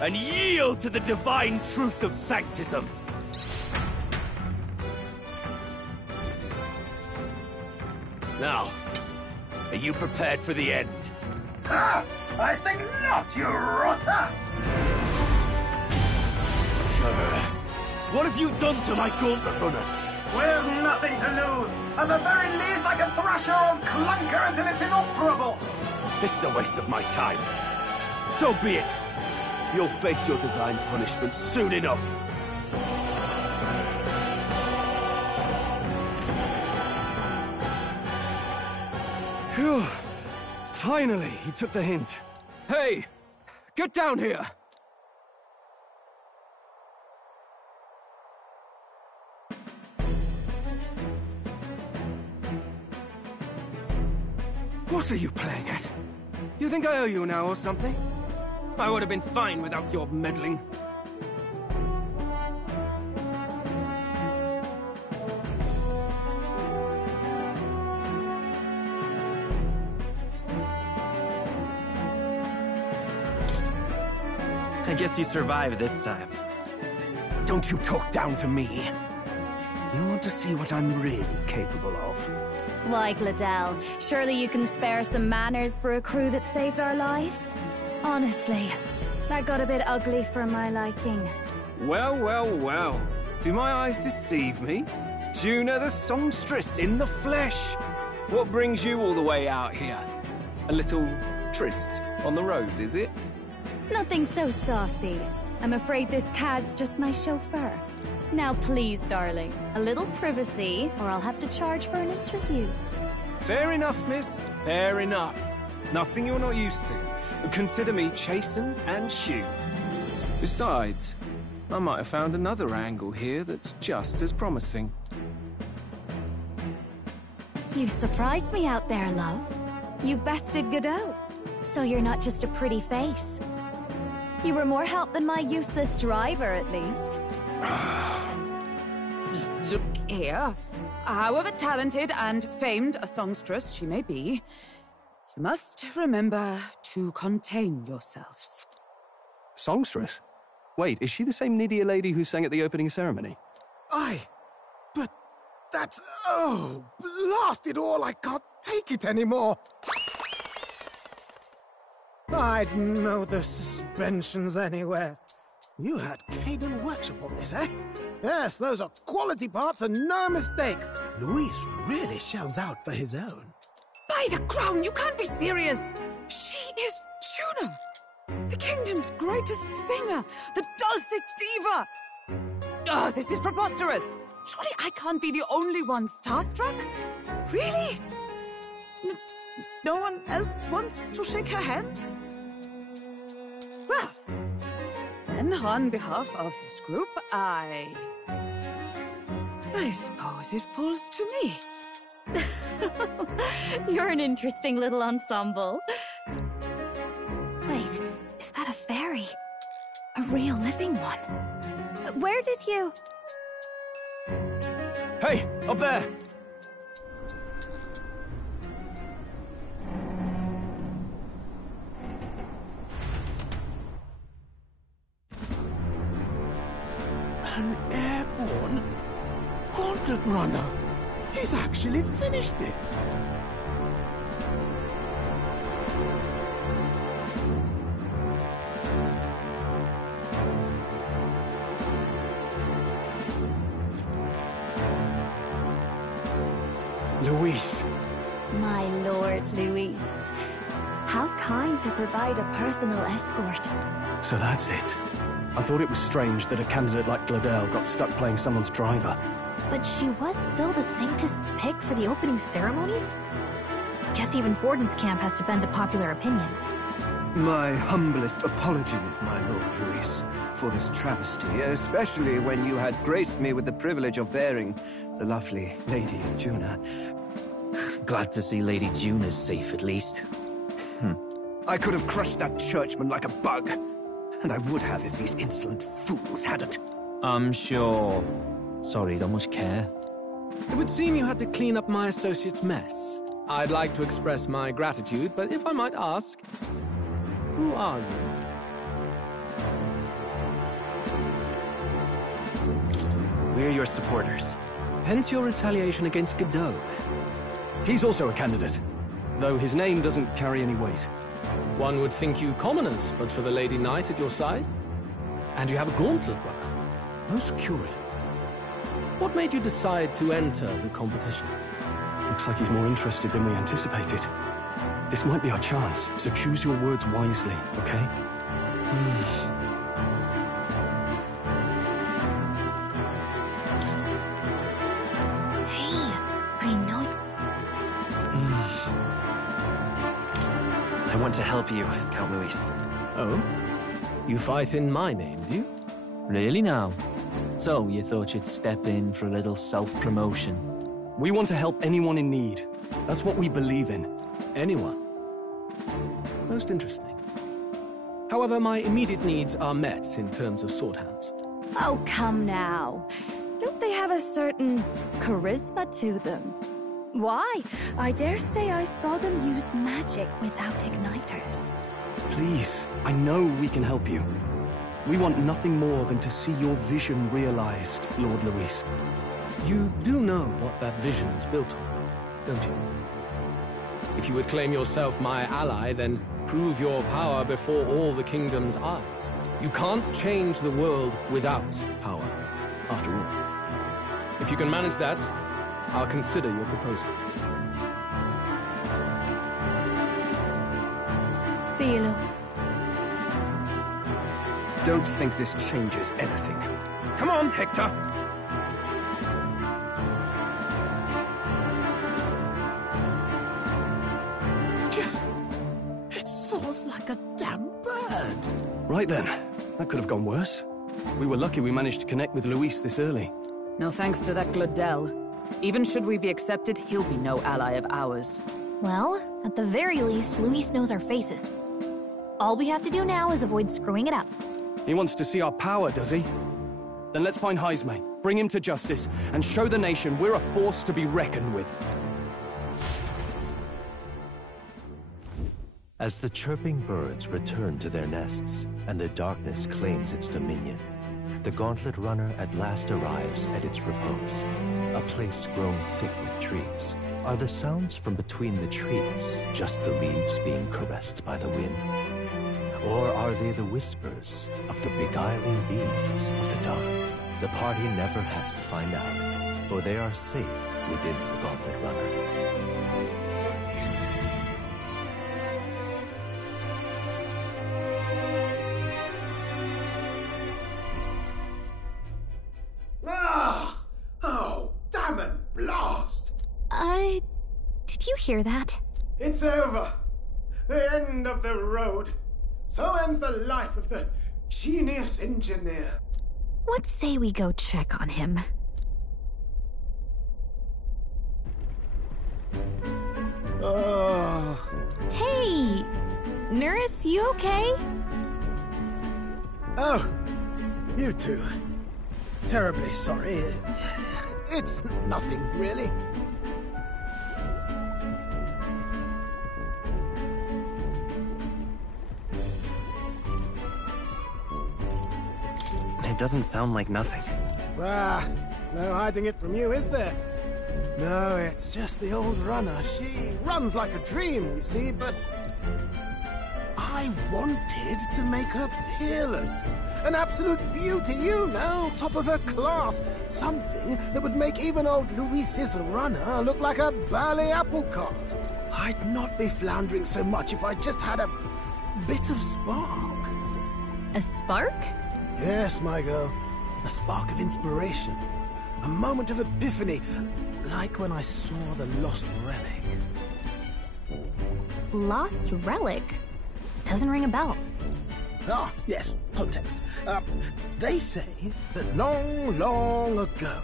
and yield to the divine truth of sanctism. Now, are you prepared for the end? Ah, I think not, you rotter! What have you done to my gauntlet runner? We've nothing to lose. At the very least, I can thrash your old clunker until it's inoperable. This is a waste of my time. So be it. You'll face your divine punishment soon enough. Phew. Finally, he took the hint. Hey! Get down here! What are you playing at? You think I owe you now or something? I would have been fine without your meddling. I guess you survived this time. Don't you talk down to me. You want to see what I'm really capable of? Why, Gladell, surely you can spare some manners for a crew that saved our lives? Honestly, that got a bit ugly for my liking. Well, well, well. Do my eyes deceive me? Juna the songstress in the flesh. What brings you all the way out here? A little tryst on the road, is it? Nothing so saucy. I'm afraid this cad's just my chauffeur. Now please, darling, a little privacy, or I'll have to charge for an interview. Fair enough, miss. Fair enough. Nothing you're not used to. Consider me chastened and shoed. Besides, I might have found another angle here that's just as promising. You surprised me out there, love. You bested Godot. So you're not just a pretty face. You were more help than my useless driver, at least. Look here. However talented and famed a songstress she may be, you must remember to contain yourselves. Songstress? Wait, is she the same Nydia lady who sang at the opening ceremony? Aye, but that's... oh, blast it all, I can't take it anymore. I'd know the suspensions anywhere. You had Caden Workshop on this, eh? Yes, those are quality parts and no mistake. Luis really shells out for his own. By the crown, you can't be serious! She is Juna, the kingdom's greatest singer, the dulcet diva! Oh, this is preposterous! Surely I can't be the only one starstruck? Really? No one else wants to shake her hand? Well, then on behalf of this group, I suppose it falls to me. You're an interesting little ensemble. Wait, is that a fairy? A real living one? Where did you... Hey, up there! An airborne gauntlet runner. He's actually finished it. Luis. My lord, Luis. How kind to provide a personal escort. So that's it. I thought it was strange that a candidate like Gladel got stuck playing someone's driver. But she was still the Sanctist's pick for the opening ceremonies? Guess even Forden's camp has to bend to popular opinion. My humblest apologies, my Lord Luis, for this travesty, especially when you had graced me with the privilege of bearing the lovely Lady Juna. Glad to see Lady Juna's safe, at least. I could have crushed that churchman like a bug, and I would have if these insolent fools hadn't. I'm sure. Sorry, don't much care. It would seem you had to clean up my associate's mess. I'd like to express my gratitude, but if I might ask, who are you? We're your supporters. Hence your retaliation against Godot. He's also a candidate, though his name doesn't carry any weight. One would think you commoners, but for the Lady Knight at your side. And you have a gauntlet runner. Most curious. What made you decide to enter the competition? Looks like he's more interested than we anticipated. This might be our chance, so choose your words wisely, okay? Hey, I know... I want to help you, Count Luis. Oh? You fight in my name, do you? Really now? So, you thought you'd step in for a little self-promotion? We want to help anyone in need. That's what we believe in. Anyone? Most interesting. However, my immediate needs are met in terms of swordhands. Oh, come now. Don't they have a certain charisma to them? Why? I dare say I saw them use magic without igniters. Please, I know we can help you. We want nothing more than to see your vision realized, Lord Luis. You do know what that vision is built on, don't you? If you would claim yourself my ally, then prove your power before all the kingdom's eyes. You can't change the world without power, after all. If you can manage that, I'll consider your proposal. See you, Lewis. Don't think this changes anything. Come on, Hector! It soars like a damn bird. Right then. That could have gone worse. We were lucky we managed to connect with Luis this early. No thanks to that Glodell. Even should we be accepted, he'll be no ally of ours. Well, at the very least, Luis knows our faces. All we have to do now is avoid screwing it up. He wants to see our power, does he? Then let's find Jaime, bring him to justice, and show the nation we're a force to be reckoned with. As the chirping birds return to their nests, and the darkness claims its dominion, the Gauntlet Runner at last arrives at its repose, a place grown thick with trees. Are the sounds from between the trees just the leaves being caressed by the wind? Or are they the whispers of the beguiling beings of the dark? The party never has to find out, for they are safe within the Gauntlet Runner. Ah! Oh, damn it, blast! Did you hear that? It's over. The end of the road. So ends the life of the genius engineer. Let's say we go check on him. Oh. Hey! Neueirus, you okay? Oh, you two. Terribly sorry. It's nothing, really. It doesn't sound like nothing. Ah, no hiding it from you, is there? No, it's just the old runner. She runs like a dream, you see, but I wanted to make her peerless. An absolute beauty, you know, top of her class. Something that would make even old Luis's runner look like a bally apple cart. I'd not be floundering so much if I just had a bit of spark. A spark? Yes, my girl. A spark of inspiration. A moment of epiphany, like when I saw the Lost Relic. Lost Relic? Doesn't ring a bell. Ah, yes, context. They say that long, long ago,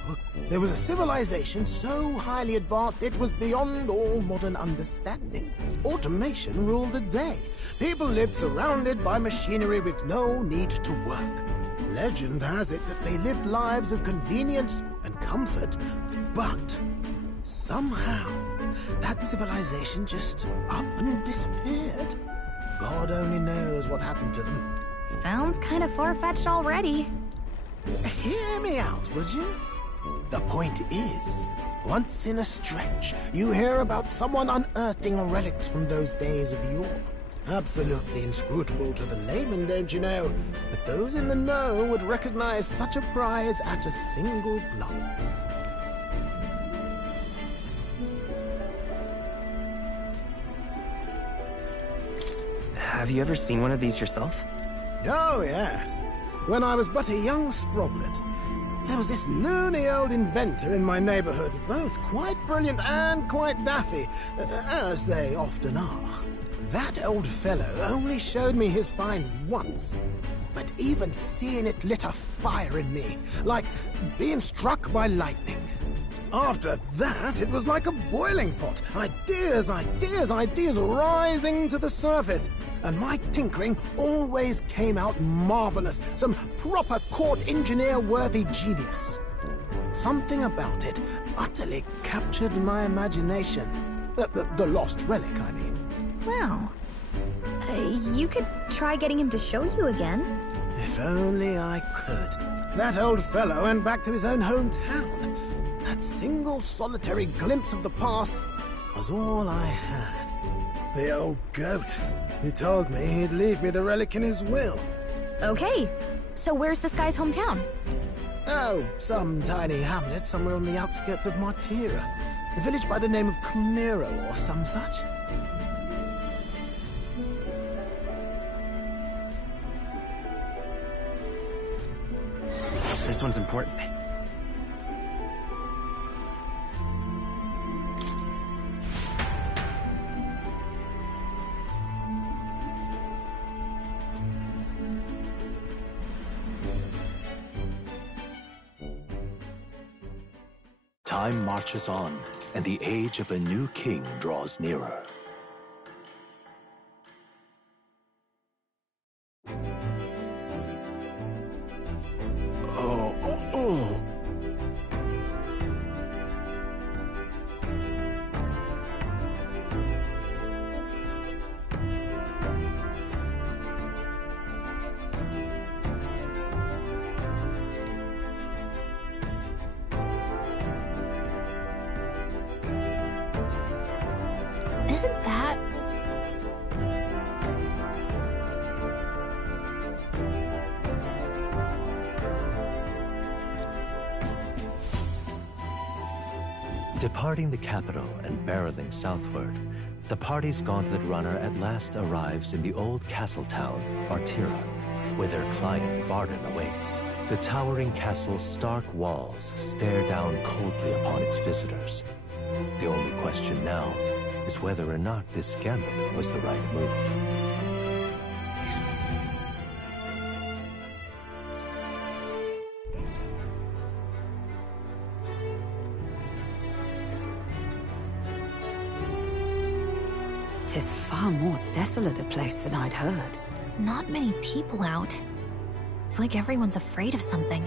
there was a civilization so highly advanced it was beyond all modern understanding. Automation ruled the day. People lived surrounded by machinery with no need to work. Legend has it that they lived lives of convenience and comfort, but somehow that civilization just up and disappeared. God only knows what happened to them. Sounds kind of far-fetched already. Hear me out, would you? The point is, once in a stretch, you hear about someone unearthing relics from those days of yore. Absolutely inscrutable to the layman, don't you know? But those in the know would recognize such a prize at a single glance. Have you ever seen one of these yourself? Oh, yes. When I was but a young sproglet, there was this loony old inventor in my neighborhood, both quite brilliant and quite daffy, as they often are. That old fellow only showed me his find once, but even seeing it lit a fire in me, like being struck by lightning. After that, it was like a boiling pot. Ideas, ideas, ideas rising to the surface. And my tinkering always came out marvelous. Some proper court engineer-worthy genius. Something about it utterly captured my imagination. The Lost Relic, I mean. Wow. You could try getting him to show you again. If only I could. That old fellow went back to his own hometown. That single solitary glimpse of the past was all I had. The old goat. He told me he'd leave me the relic in his will. Okay, so where's this guy's hometown? Oh, some tiny hamlet somewhere on the outskirts of Martira. A village by the name of Chimera or some such. This one's important. Time marches on, and the age of a new king draws nearer. Isn't that... Departing the capital and barreling southward, the party's gauntlet runner at last arrives in the old castle town, Martira, where their client Barden awaits. The towering castle's stark walls stare down coldly upon its visitors. The only question now is whether or not this gambit was the right move. Tis far more desolate a place than I'd heard. Not many people out. It's like everyone's afraid of something.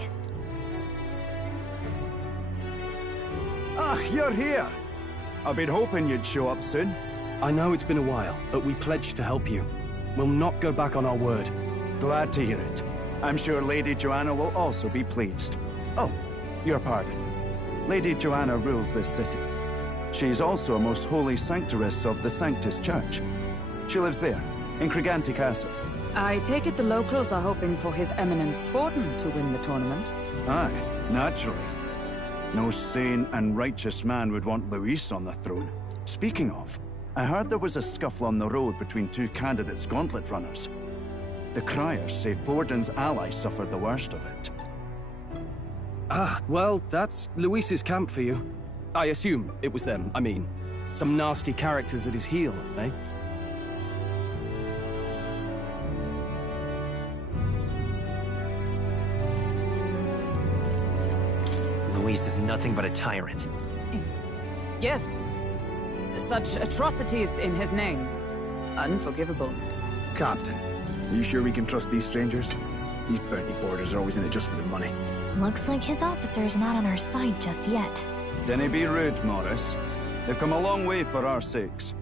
Ah, you're here! I've been hoping you'd show up soon. I know it's been a while, but we pledged to help you. We'll not go back on our word. Glad to hear it. I'm sure Lady Joanna will also be pleased. Oh, your pardon. Lady Joanna rules this city. She's also a most holy sanctoress of the Sanctus Church. She lives there, in Criganti Castle. I take it the locals are hoping for His Eminence Thornton to win the tournament? Aye, naturally. No sane and righteous man would want Luis on the throne. Speaking of, I heard there was a scuffle on the road between two candidates gauntlet runners. The criers say Forden's ally suffered the worst of it. Ah, well, that's Luis's camp for you. I assume it was them, I mean. Some nasty characters at his heel, eh? Luis is nothing but a tyrant. Yes. Such atrocities in his name. Unforgivable. Captain, are you sure we can trust these strangers? These Bertie boarders are always in it just for the money. Looks like his officer's not on our side just yet. Dinna be rude, Morris. They've come a long way for our sakes.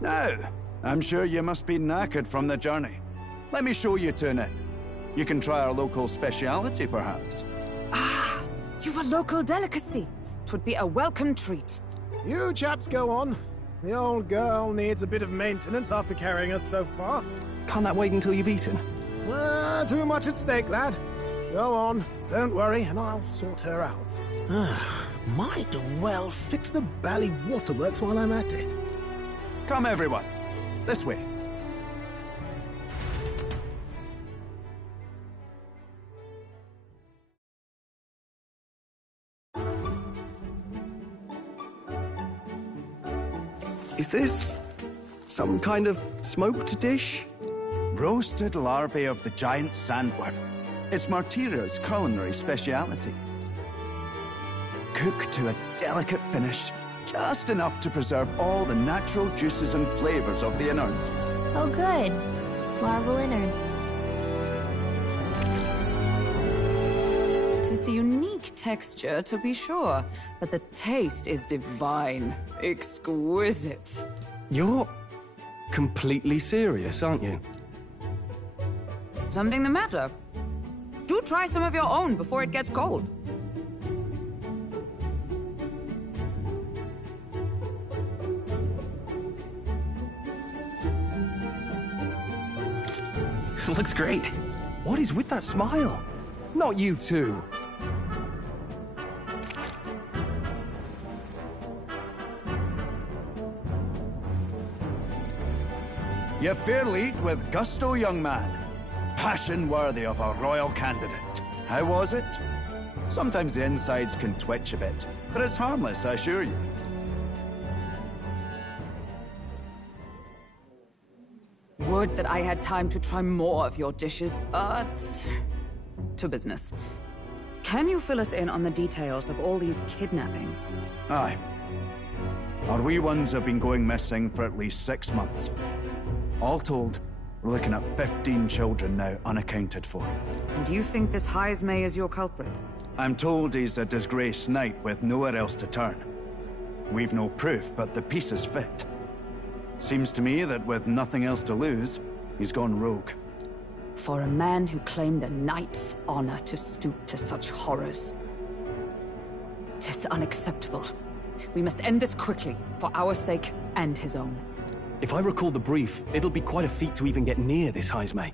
Now, I'm sure you must be knackered from the journey. Let me show you to an inn. You can try our local speciality, perhaps. Ah, you've a local delicacy. 'Twould be a welcome treat. You chaps go on. The old girl needs a bit of maintenance after carrying us so far. Can't that wait until you've eaten? Too much at stake, lad. Go on, don't worry, and I'll sort her out. Might well fix the bally waterworks while I'm at it. Come, everyone. This way. Is this some kind of smoked dish? Roasted larvae of the giant sandworm. It's Martira's culinary speciality. Cooked to a delicate finish, just enough to preserve all the natural juices and flavors of the innards. Oh good. Larval innards. Tis a unique texture, to be sure, but the taste is divine. Exquisite. You're completely serious, aren't you? Something the matter? Do try some of your own before it gets cold. Looks great. What is with that smile? Not you two. You fairly eat with gusto, young man. Passion worthy of a royal candidate. How was it? Sometimes the insides can twitch a bit, but it's harmless, I assure you. Would that I had time to try more of your dishes, but... to business. Can you fill us in on the details of all these kidnappings? Aye. Our wee ones have been going missing for at least 6 months. All told, we're looking at 15 children now unaccounted for. And do you think this Heismay is your culprit? I'm told he's a disgraced knight with nowhere else to turn. We've no proof, but the pieces fit. Seems to me that with nothing else to lose, he's gone rogue. For a man who claimed a knight's honor to stoop to such horrors. 'Tis unacceptable. We must end this quickly, for our sake and his own. If I recall the brief, it'll be quite a feat to even get near this Heismay.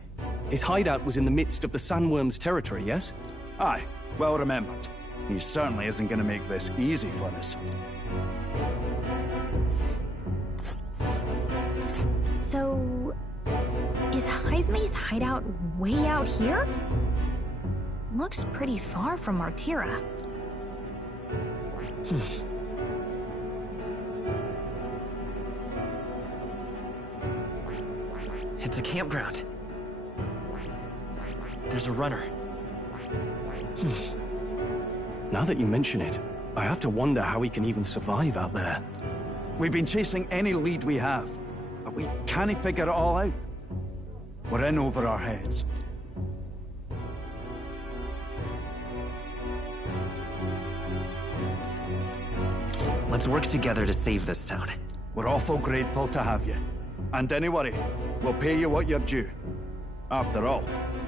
His hideout was in the midst of the Sandworm's territory, yes? Aye, well remembered. He certainly isn't going to make this easy for us. So... is Heismay's hideout way out here? Looks pretty far from Martira. It's a campground. There's a runner. Now that you mention it, I have to wonder how he can even survive out there. We've been chasing any lead we have, but we can't figure it all out. We're in over our heads. Let's work together to save this town. We're awful grateful to have you. And don't worry, we'll pay you what you're due. After all,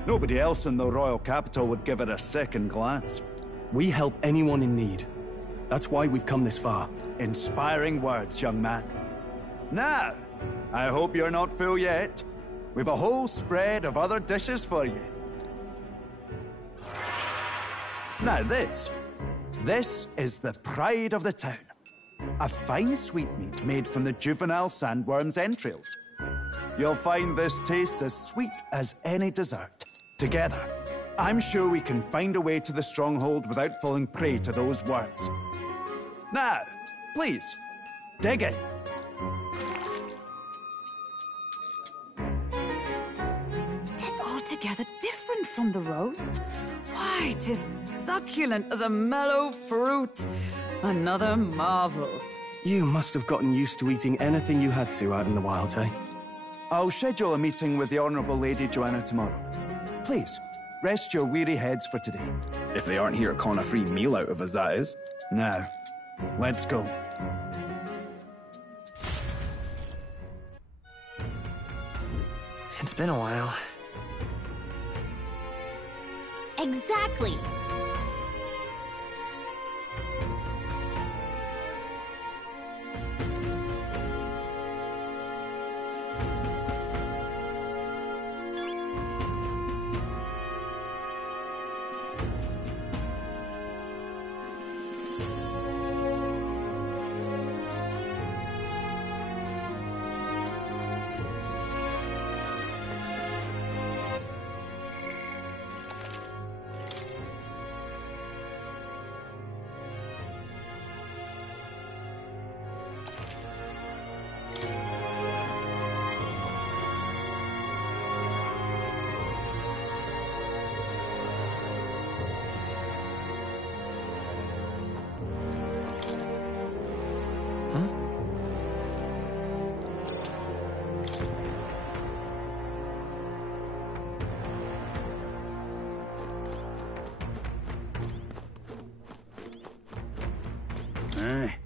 nobody else in the royal capital would give it a second glance. We help anyone in need. That's why we've come this far. Inspiring words, young man. Now, I hope you're not full yet. We've a whole spread of other dishes for you. Now this is the pride of the town. A fine sweetmeat made from the juvenile sandworm's entrails. You'll find this tastes as sweet as any dessert. Together, I'm sure we can find a way to the stronghold without falling prey to those worms. Now, please, dig in. Tis altogether different from the roast. Why, 'tis succulent as a mellow fruit. Another marvel. You must have gotten used to eating anything you had to out in the wilds, eh? I'll schedule a meeting with the Honourable Lady Joanna tomorrow. Please, rest your weary heads for today. If they aren't here to con a free meal out of us, that is. Now, let's go. It's been a while. Exactly! Aye.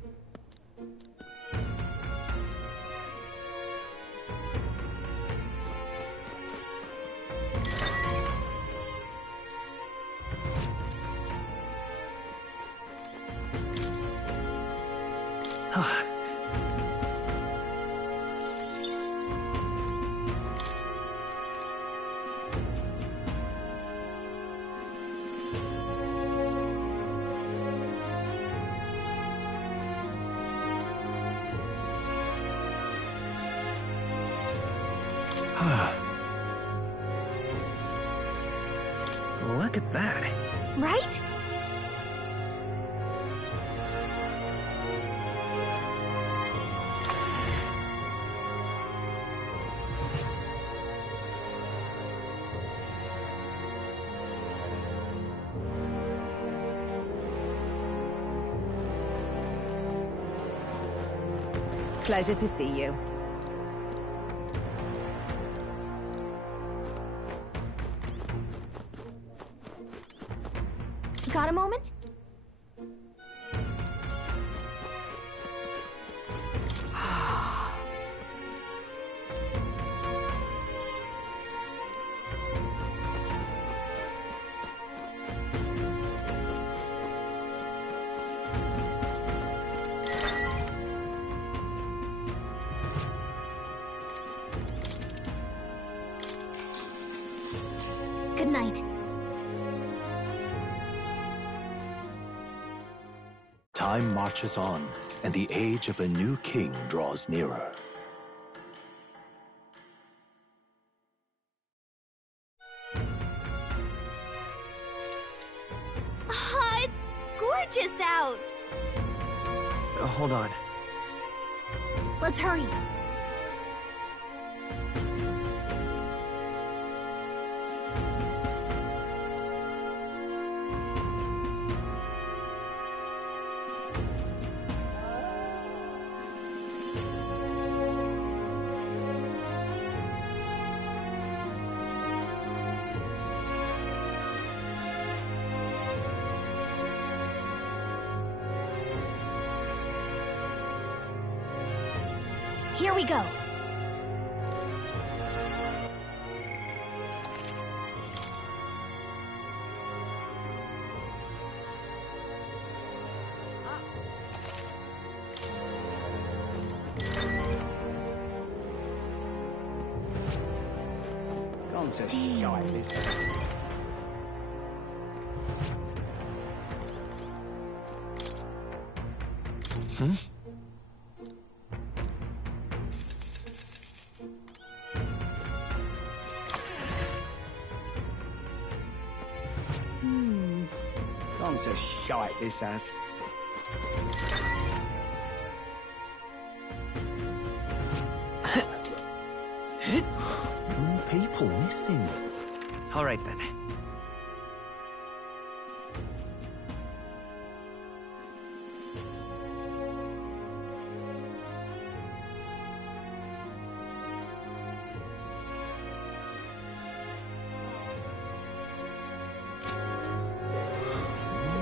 Pleasure to see you. Got a moment? Good night. Time marches on, and the age of a new king draws nearer. It's gorgeous out! Hold on. Let's hurry. Here we go. Gone to shite, this is. Gone to shite, this has. More people missing. All right, then.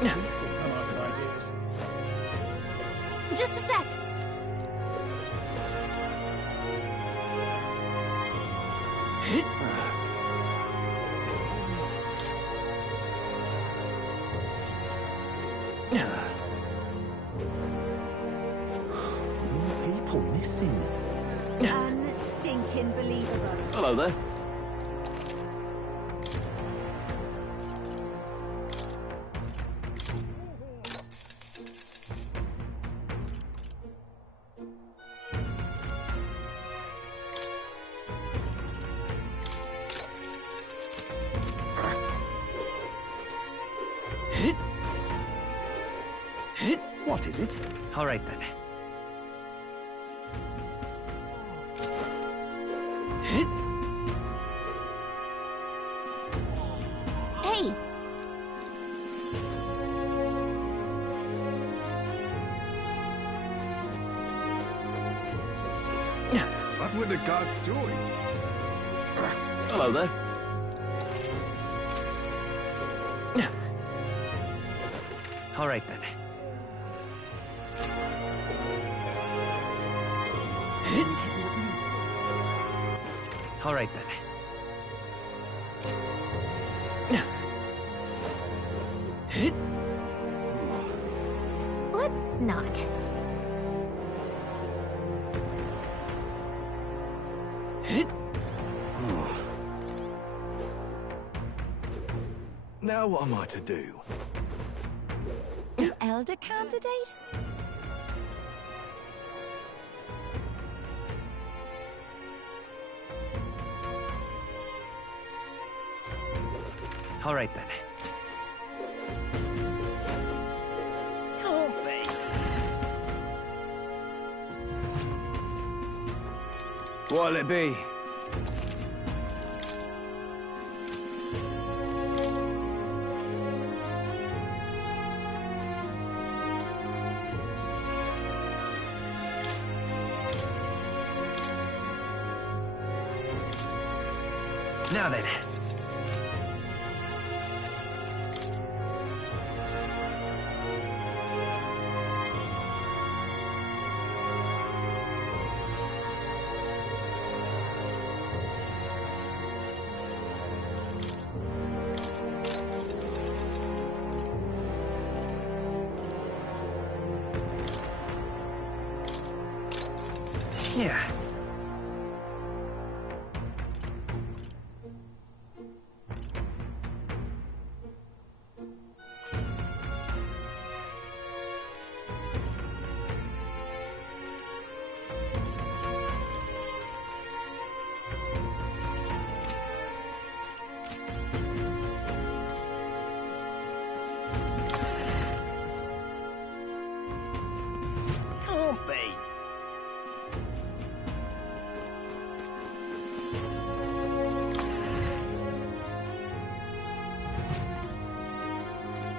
I'm out of ideas. Just a sec. More people missing. Unstinking believable. Hello there. What is it? All right, then. Hey! What were the guards doing? Hello there. All right, then. All right, then. Let's not. Now what am I to do? An elder candidate? All right, then. Can't be. What'll it be? Now then. Yeah. Can't be.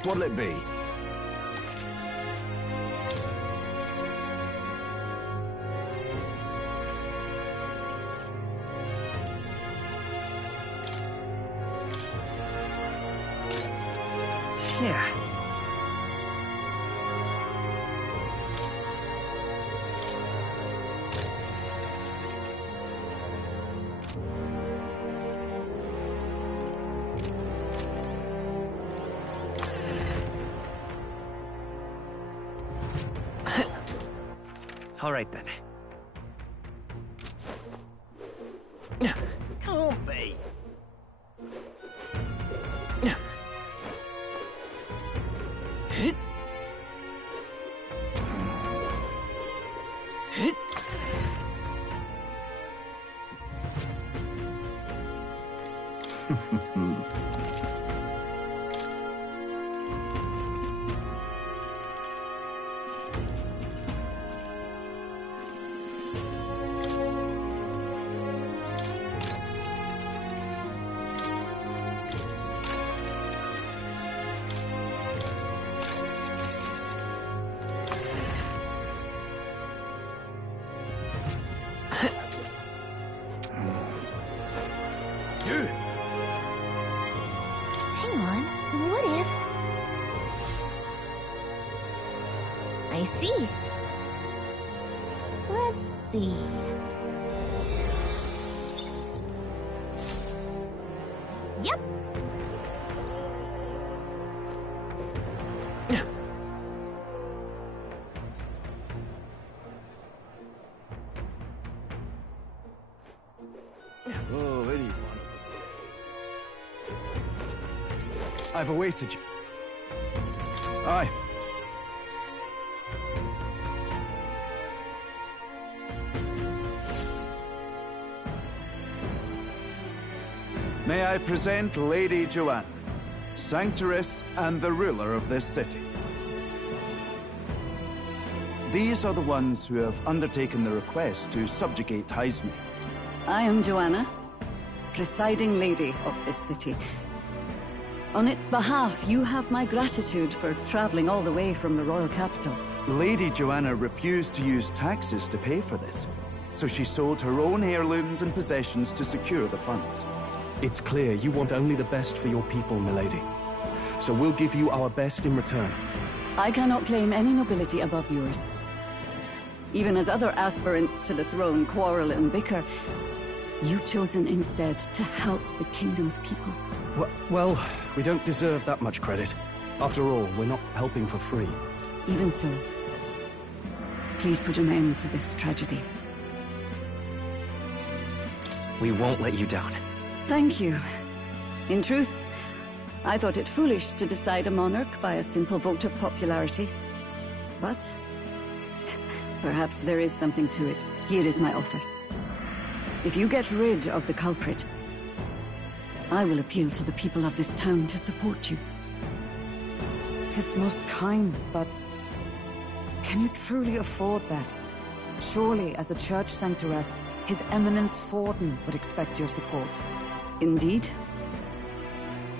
What'll it be? Yeah. All right then. Can't be. Hang on, what if... I see. Let's see. Yep. Oh, any one of them. I've awaited you. Aye. May I present Lady Joanna, Sanctress and the ruler of this city. These are the ones who have undertaken the request to subjugate Heisme. I am Joanna, presiding lady of this city. On its behalf, you have my gratitude for traveling all the way from the royal capital. Lady Joanna refused to use taxes to pay for this, so she sold her own heirlooms and possessions to secure the funds. It's clear you want only the best for your people, milady. So we'll give you our best in return. I cannot claim any nobility above yours. Even as other aspirants to the throne quarrel and bicker, you've chosen instead to help the kingdom's people. Well, we don't deserve that much credit. After all, we're not helping for free. Even so, please put an end to this tragedy. We won't let you down. Thank you. In truth, I thought it foolish to decide a monarch by a simple vote of popularity. But perhaps there is something to it. Here is my offer. If you get rid of the culprit, I will appeal to the people of this town to support you. 'Tis most kind, but can you truly afford that? Surely, as a church sanctoress, His Eminence Forden would expect your support. Indeed.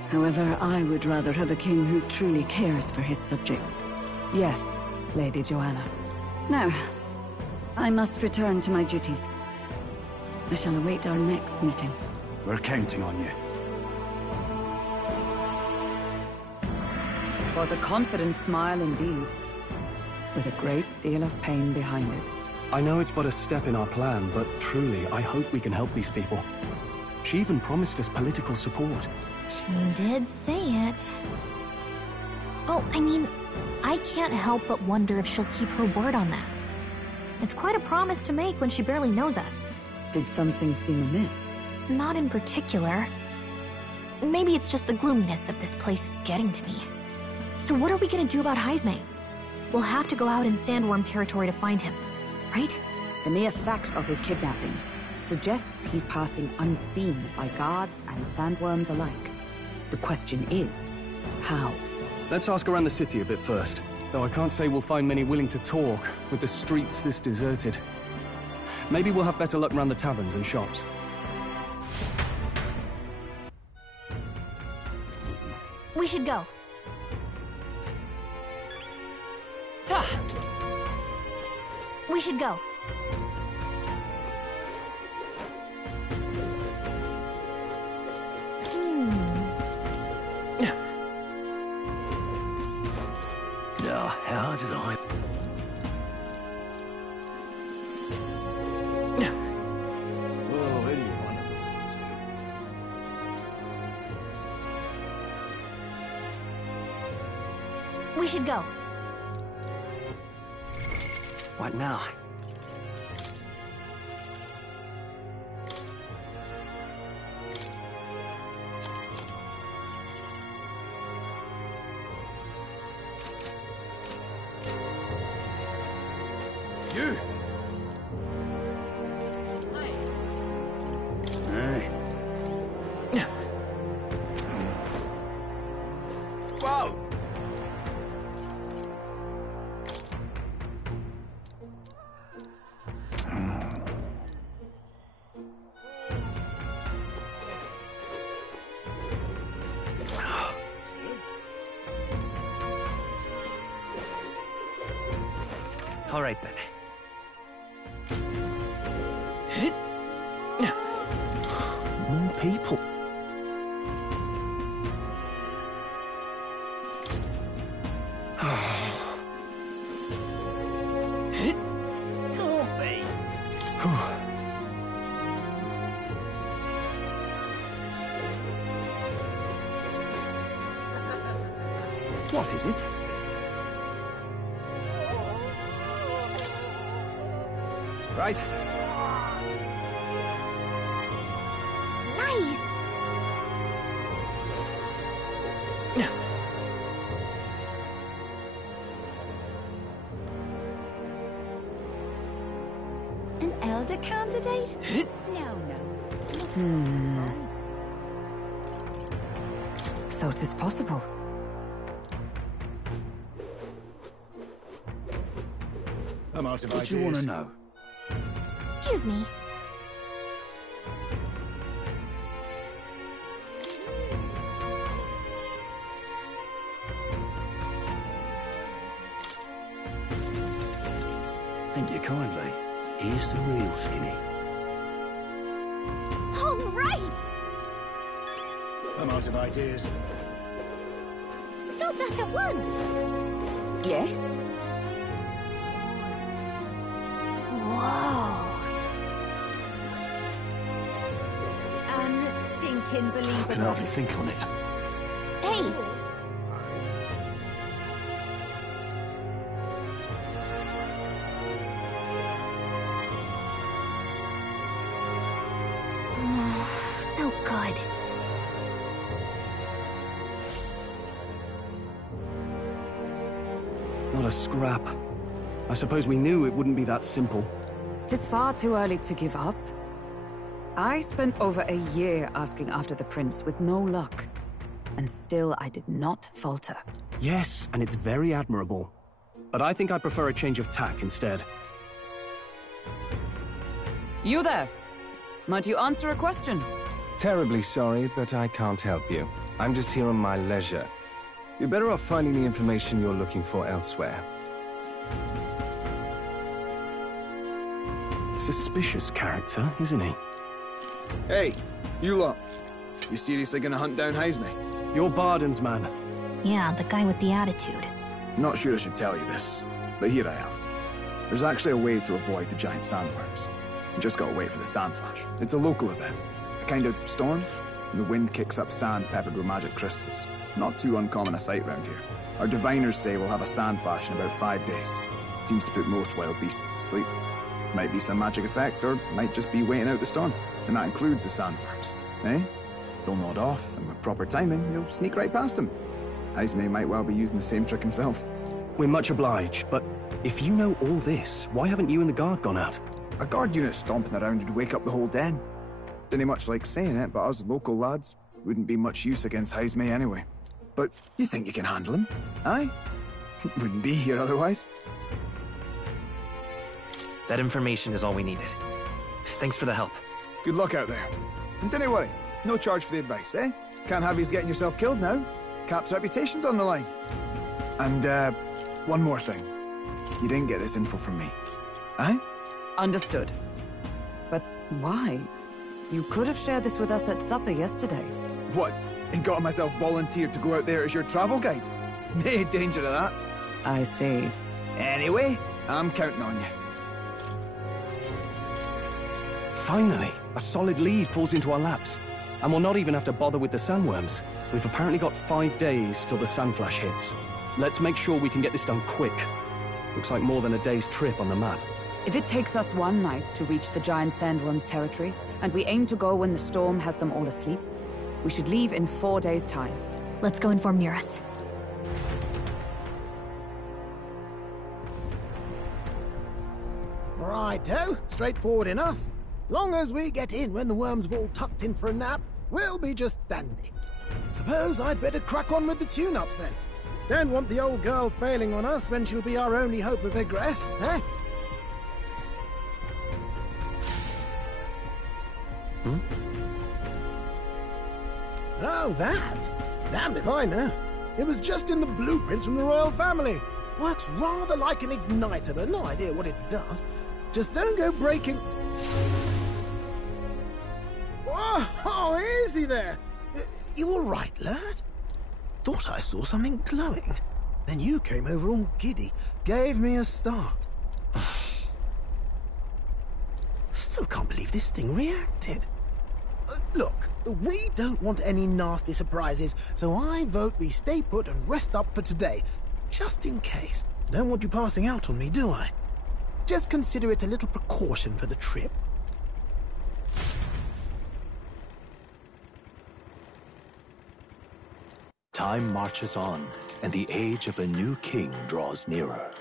However, I would rather have a king who truly cares for his subjects. Yes, Lady Joanna. Now, I must return to my duties. I shall await our next meeting. We're counting on you. 'Twas a confident smile indeed, with a great deal of pain behind it. I know it's but a step in our plan, but truly, I hope we can help these people. She even promised us political support. She did say it. Oh, I mean, I can't help but wonder if she'll keep her word on that. It's quite a promise to make when she barely knows us. Did something seem amiss? Not in particular. Maybe it's just the gloominess of this place getting to me. So what are we gonna do about Heisme? We'll have to go out in Sandworm territory to find him, right? The mere fact of his kidnappings suggests he's passing unseen by guards and sandworms alike. The question is, how? Let's ask around the city a bit first. Though I can't say we'll find many willing to talk, with the streets this deserted. Maybe we'll have better luck around the taverns and shops. We should go. We should go. Now, how did I... Well, where do you want to? We should go. What now? You! Hey. Whoa! All right then. More people. What is it? Right. Nice! An elder candidate? No. So it is possible. I'm out of ideas. What do you want to know? Excuse me. Thank you kindly. Here's the real skinny. All right! I'm out of ideas. Stop that at once! Yes? Whoa. Unstinking believable. I can hardly think on it. Hey! No good. Not a scrap. I suppose we knew it wouldn't be that simple. 'Tis far too early to give up. I spent over a year asking after the prince with no luck. And still I did not falter. Yes, and it's very admirable. But I think I'd prefer a change of tack instead. You there! Might you answer a question? Terribly sorry, but I can't help you. I'm just here on my leisure. You're better off finding the information you're looking for elsewhere. Suspicious character, isn't he? Hey, you lot. You seriously gonna hunt down Heisme? You're Barden's man. Yeah, the guy with the attitude. Not sure I should tell you this, but here I am. There's actually a way to avoid the giant sandworms. You just gotta wait for the sand flash. It's a local event. A kind of storm, and the wind kicks up sand peppered with magic crystals. Not too uncommon a sight round here. Our diviners say we'll have a sand flash in about 5 days. Seems to put most wild beasts to sleep. Might be some magic effect, or might just be waiting out the storm. And that includes the sandworms. Eh? They'll nod off, and with proper timing, you'll sneak right past them. Heisme might well be using the same trick himself. We're much obliged, but if you know all this, why haven't you and the guard gone out? A guard unit stomping around would wake up the whole den. Didn't much like saying it, but us local lads wouldn't be much use against Heisme anyway. But you think you can handle him? Aye? Wouldn't be here otherwise. That information is all we needed. Thanks for the help. Good luck out there. And don't worry, no charge for the advice, eh? Can't have you getting yourself killed now. Cap's reputation's on the line. And, one more thing. You didn't get this info from me. Aye? Understood. But why? You could have shared this with us at supper yesterday. What? And got myself volunteered to go out there as your travel guide? Nae danger of that. I see. Anyway, I'm counting on you. Finally, a solid lead falls into our laps. And we'll not even have to bother with the sandworms. We've apparently got 5 days till the sand flash hits. Let's make sure we can get this done quick. Looks like more than a day's trip on the map. If it takes us one night to reach the giant sandworms' territory, and we aim to go when the storm has them all asleep, we should leave in 4 days' time. Let's go inform Neueirus. Righto, straightforward enough. Long as we get in when the worms have all tucked in for a nap, we'll be just dandy. Suppose I'd better crack on with the tune-ups then. Don't want the old girl failing on us when she'll be our only hope of egress, eh? Oh, that? Damned if I know. It was just in the blueprints from the royal family. Works rather like an igniter, but no idea what it does. Just don't go breaking... Oh, easy there. You all right, lad? Thought I saw something glowing. Then you came over all giddy, gave me a start. Still can't believe this thing reacted. Look, we don't want any nasty surprises, so I vote we stay put and rest up for today. Just in case. Don't want you passing out on me, do I? Just consider it a little precaution for the trip. Time marches on, and the age of a new king draws nearer.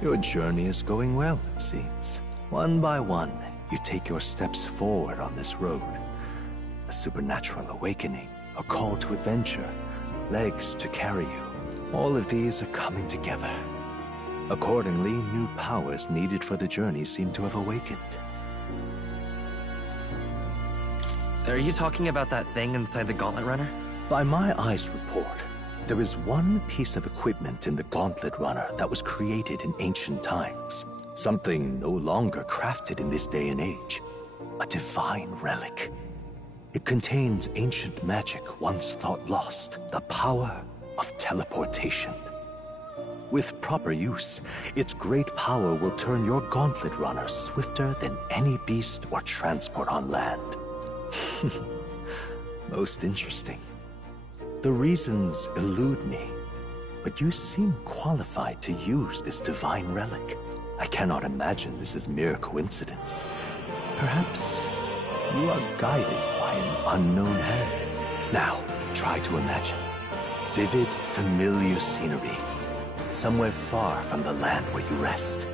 Your journey is going well, it seems. One by one, you take your steps forward on this road. A supernatural awakening, a call to adventure, legs to carry you. All of these are coming together. Accordingly, new powers needed for the journey seem to have awakened. Are you talking about that thing inside the Gauntlet Runner? By my eyes report, there is one piece of equipment in the Gauntlet Runner that was created in ancient times. Something no longer crafted in this day and age. A divine relic. It contains ancient magic once thought lost, the power of teleportation. With proper use, its great power will turn your Gauntlet Runner swifter than any beast or transport on land. Most interesting. The reasons elude me, but you seem qualified to use this divine relic. I cannot imagine this is mere coincidence. Perhaps you are guided by an unknown hand. Now, try to imagine. Vivid, familiar scenery. Somewhere far from the land where you rest.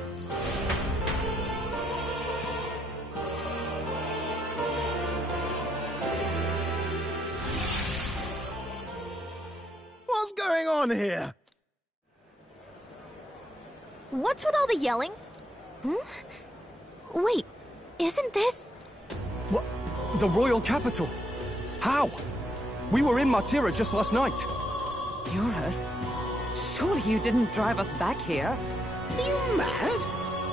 What's going on here? What's with all the yelling? Wait, isn't this... The royal capital! How? We were in Martira just last night. Neueirus? Surely you didn't drive us back here? Are you mad?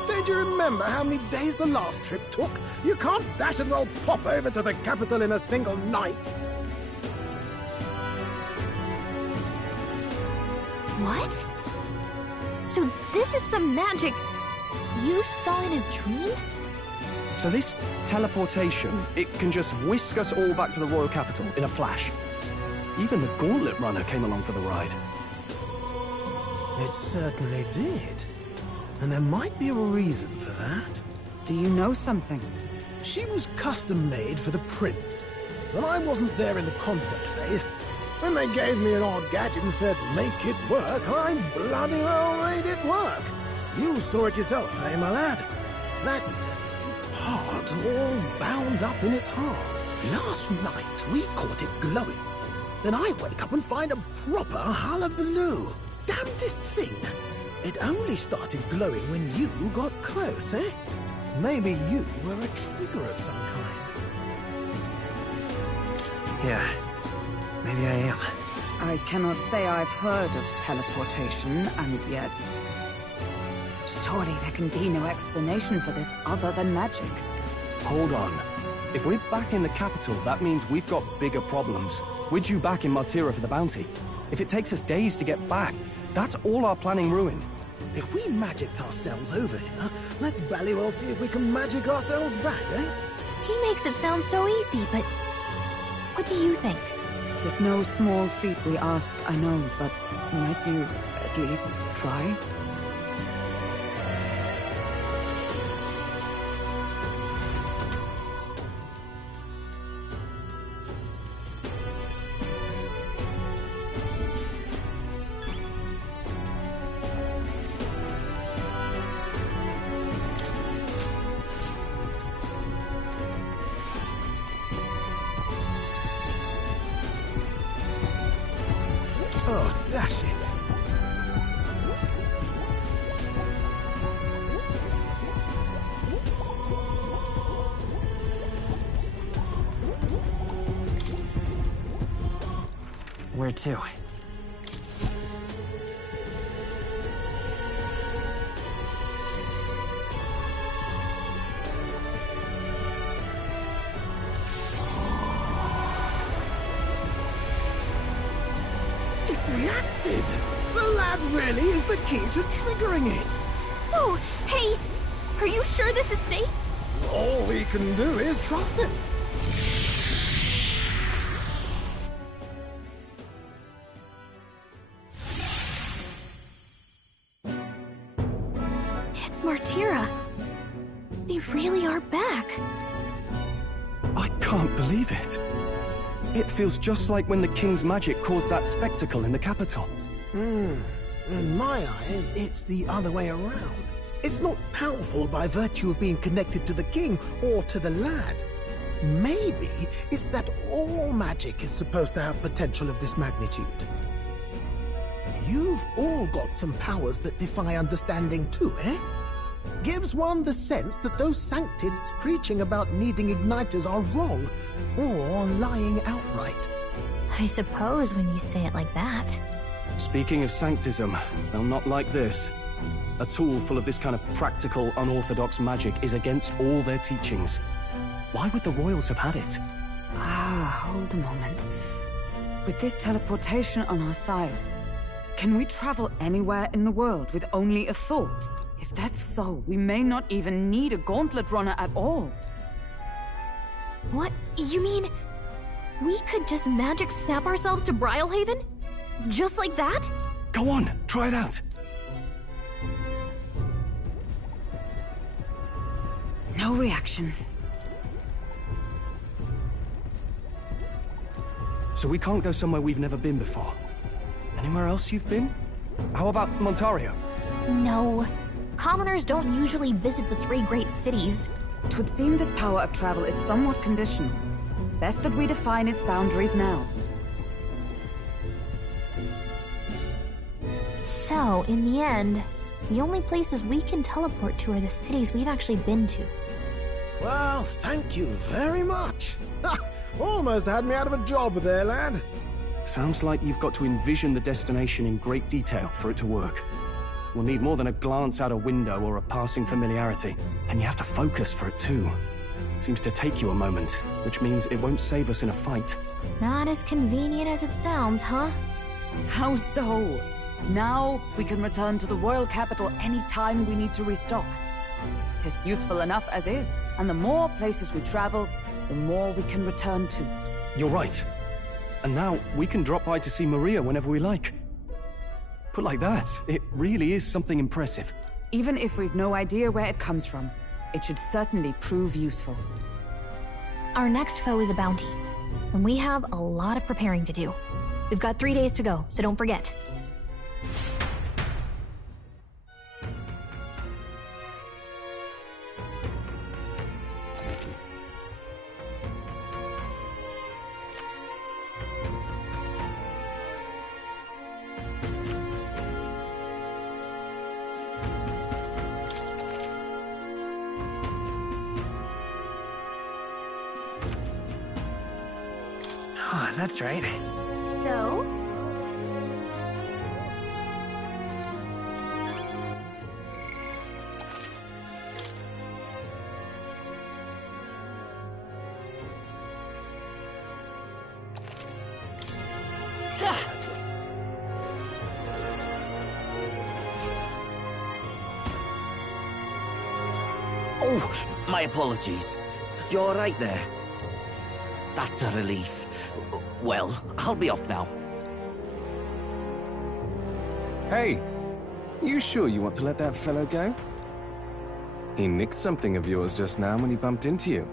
Don't you remember how many days the last trip took? You can't dash and well pop over to the capital in a single night. What? So this is some magic you saw in a dream? So this teleportation, it can just whisk us all back to the royal capital in a flash. Even the Gauntlet Runner came along for the ride. It certainly did. And there might be a reason for that. Do you know something? She was custom-made for the prince. When I wasn't there in the concept phase, when they gave me an odd gadget and said, make it work, I bloody well made it work. You saw it yourself, eh, my lad? That part all bound up in its heart. Last night, we caught it glowing. Then I wake up and find a proper hullabaloo. Damnedest thing. It only started glowing when you got close, eh? Maybe you were a trigger of some kind. Yeah, maybe I am. I cannot say I've heard of teleportation, and yet... surely there can be no explanation for this other than magic. Hold on. If we're back in the capital, that means we've got bigger problems. We're due back in Martira for the bounty. If it takes us days to get back, that's all our planning ruined. If we magicked ourselves over here, let's bally well see if we can magic ourselves back, eh? He makes it sound so easy, but what do you think? 'Tis no small feat we ask, I know, but might you at least try? Oh, dash it. Where to? It reacted! The lad really is the key to triggering it! Oh, hey! Are you sure this is safe? All we can do is trust him. It's Martira. We really are back. I can't believe it. It feels just like when the king's magic caused that spectacle in the capital. In my eyes, it's the other way around. It's not powerful by virtue of being connected to the king or to the lad. Maybe it's that all magic is supposed to have potential of this magnitude. You've all got some powers that defy understanding too, eh? Gives one the sense that those sanctists preaching about needing igniters are wrong, or lying outright. I suppose when you say it like that. Speaking of sanctism, they'll not like this. A tool full of this kind of practical, unorthodox magic is against all their teachings. Why would the royals have had it? Hold a moment. With this teleportation on our side, can we travel anywhere in the world with only a thought? If that's so, we may not even need a gauntlet runner at all. What? You mean we could just magic snap ourselves to Brylehaven? Just like that? Go on, try it out. No reaction. So we can't go somewhere we've never been before. Anywhere else you've been? How about Montario? No. Commoners don't usually visit the three great cities. 'Twould seem this power of travel is somewhat conditional. Best that we define its boundaries now. So, in the end, the only places we can teleport to are the cities we've actually been to. Well, thank you very much. Almost had me out of a job there, lad. Sounds like you've got to envision the destination in great detail for it to work. We'll need more than a glance out a window or a passing familiarity. And you have to focus for it too. Seems to take you a moment, which means it won't save us in a fight. Not as convenient as it sounds, huh? How so? Now we can return to the royal capital any time we need to restock. 'Tis useful enough as is, and the more places we travel, the more we can return to. You're right. And now we can drop by to see Maria whenever we like. Put like that, it really is something impressive. Even if we've no idea where it comes from, it should certainly prove useful. Our next foe is a bounty, and we have a lot of preparing to do. We've got 3 days to go, so don't forget. Oh, that's right. So? Oh, my apologies. You're all right there? That's a relief. Well, I'll be off now. Hey, you sure you want to let that fellow go? He nicked something of yours just now when he bumped into you.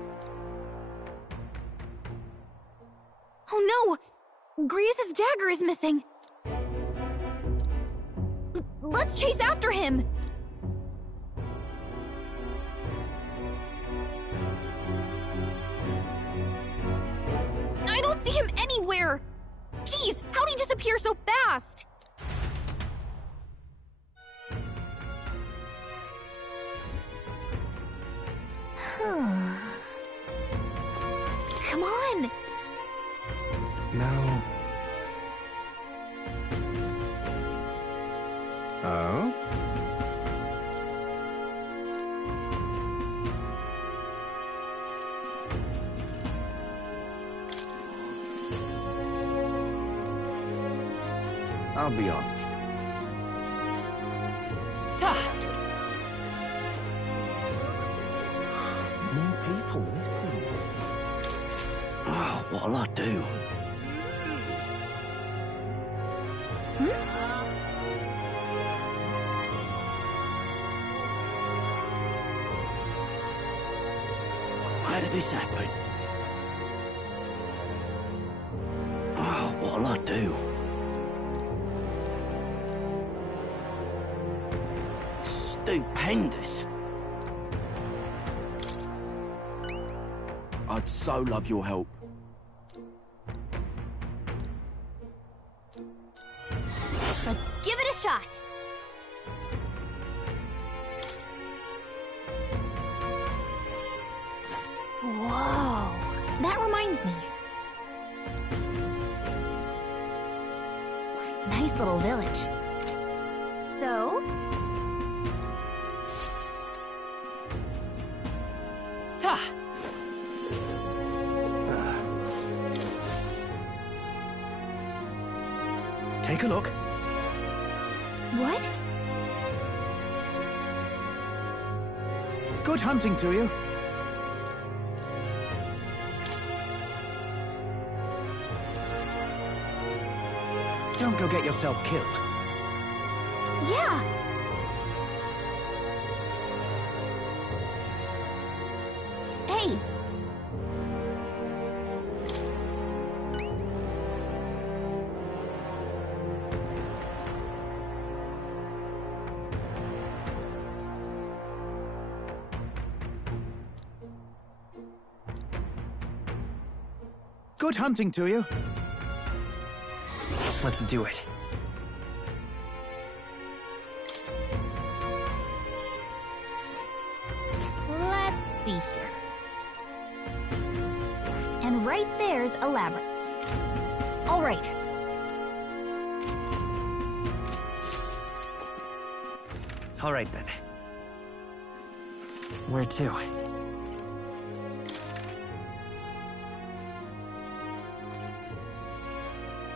Oh no! Grievous' dagger is missing! Let's chase after him! I don't see him anywhere! Jeez, how'd he disappear so fast? Come on! No. Oh? I'll be off. More people missing. Oh, what'll I do? Why did this happen? Oh, what'll I do? Stupendous. I'd so love your help. Let's give it a shot! Whoa! That reminds me. Nice little village. So? Take a look. What? Good hunting to you. Don't go get yourself killed. Yeah! Hey! Good hunting to you. Let's do it. Let's see here. right there's a labyrinth. All right. All right, then. Where to?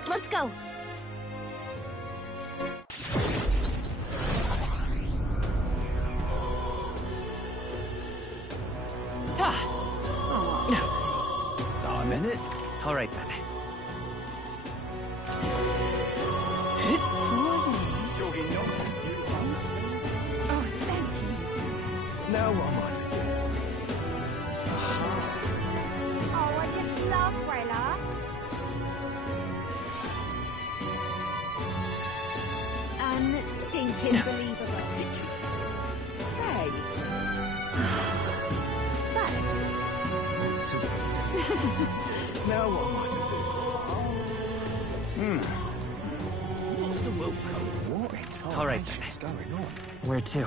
Let's go. I'm in it. All right, then. Oh, thank you. Now what am I to do? Oh, I just love Rella. Unstinking believable. Say. That. Now what am I to do? What's the world code? What in All right, is going on? Where to?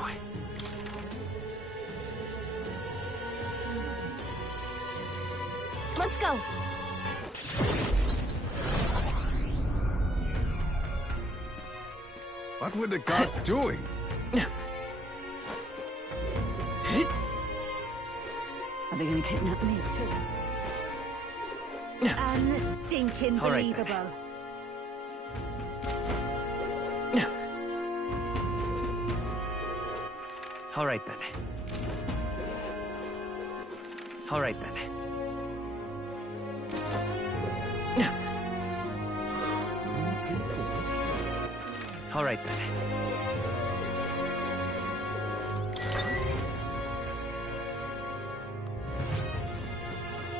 Let's go. What were the gods doing? Are they gonna kidnap me too? Unstinking All right, believable. All right, then. All right, then. All right, then.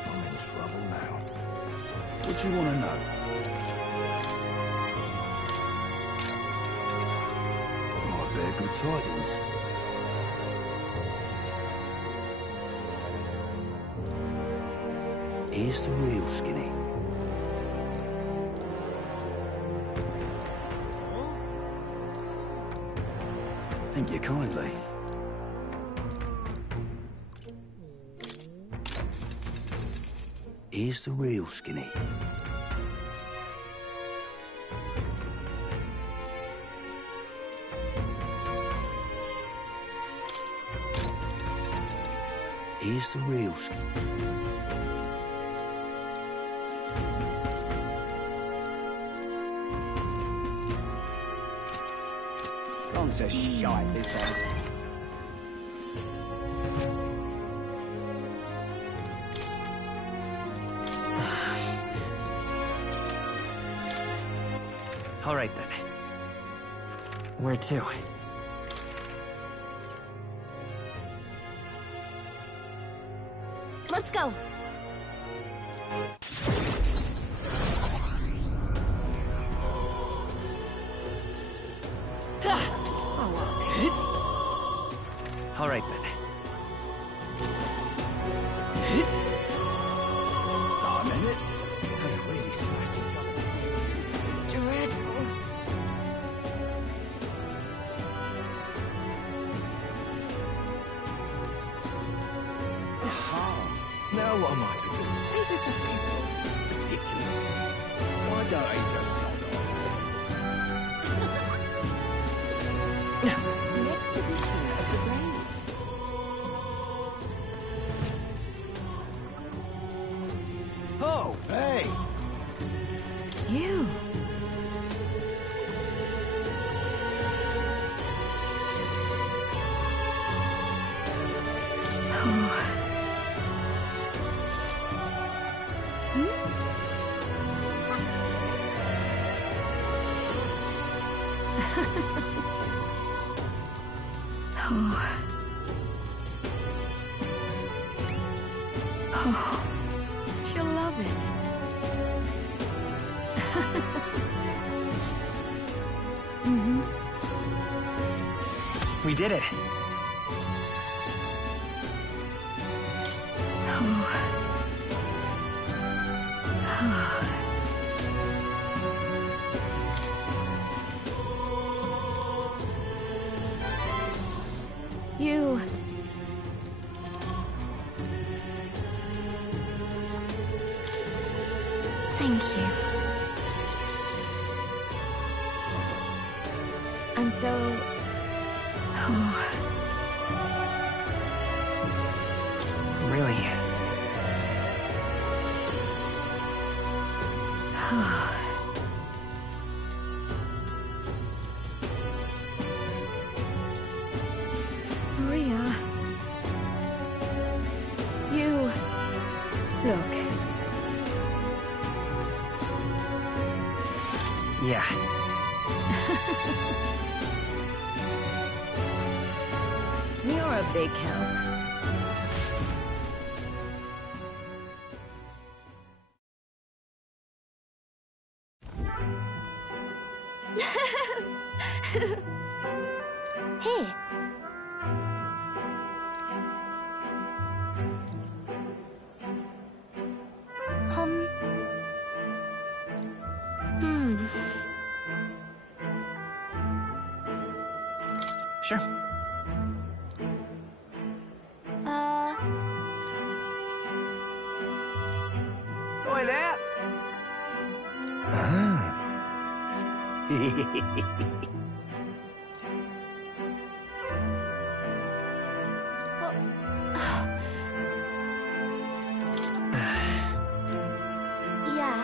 I'm in trouble now. What do you want to know? I bear good tidings. Here's the real skinny. Thank you kindly. Here's the real skinny. Here's the real skinny. Gone to shite, this has. All right, then. Where to? Let's go. All right, then. I'm in it. They really smashed each other. Dreadful. Now what am I to do? Ridiculous. Why don't he just sod The exhibition of the brave. Oh, hey! You. Oh, she'll love it. We did it. You. Really? Maria. You... Look. Yeah. You're a big help. Hey. Sure. Oi there! Yeah.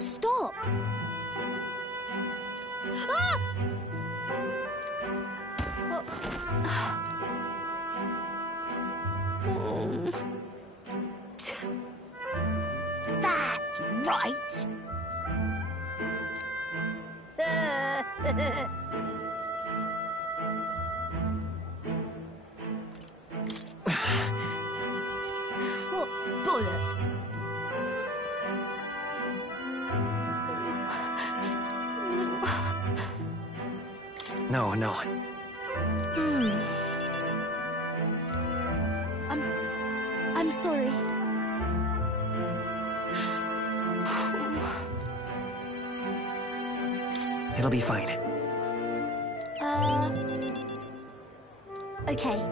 Stop. Ah! That's right. Bullet. No, no. I'm sorry. It'll be fine. Okay.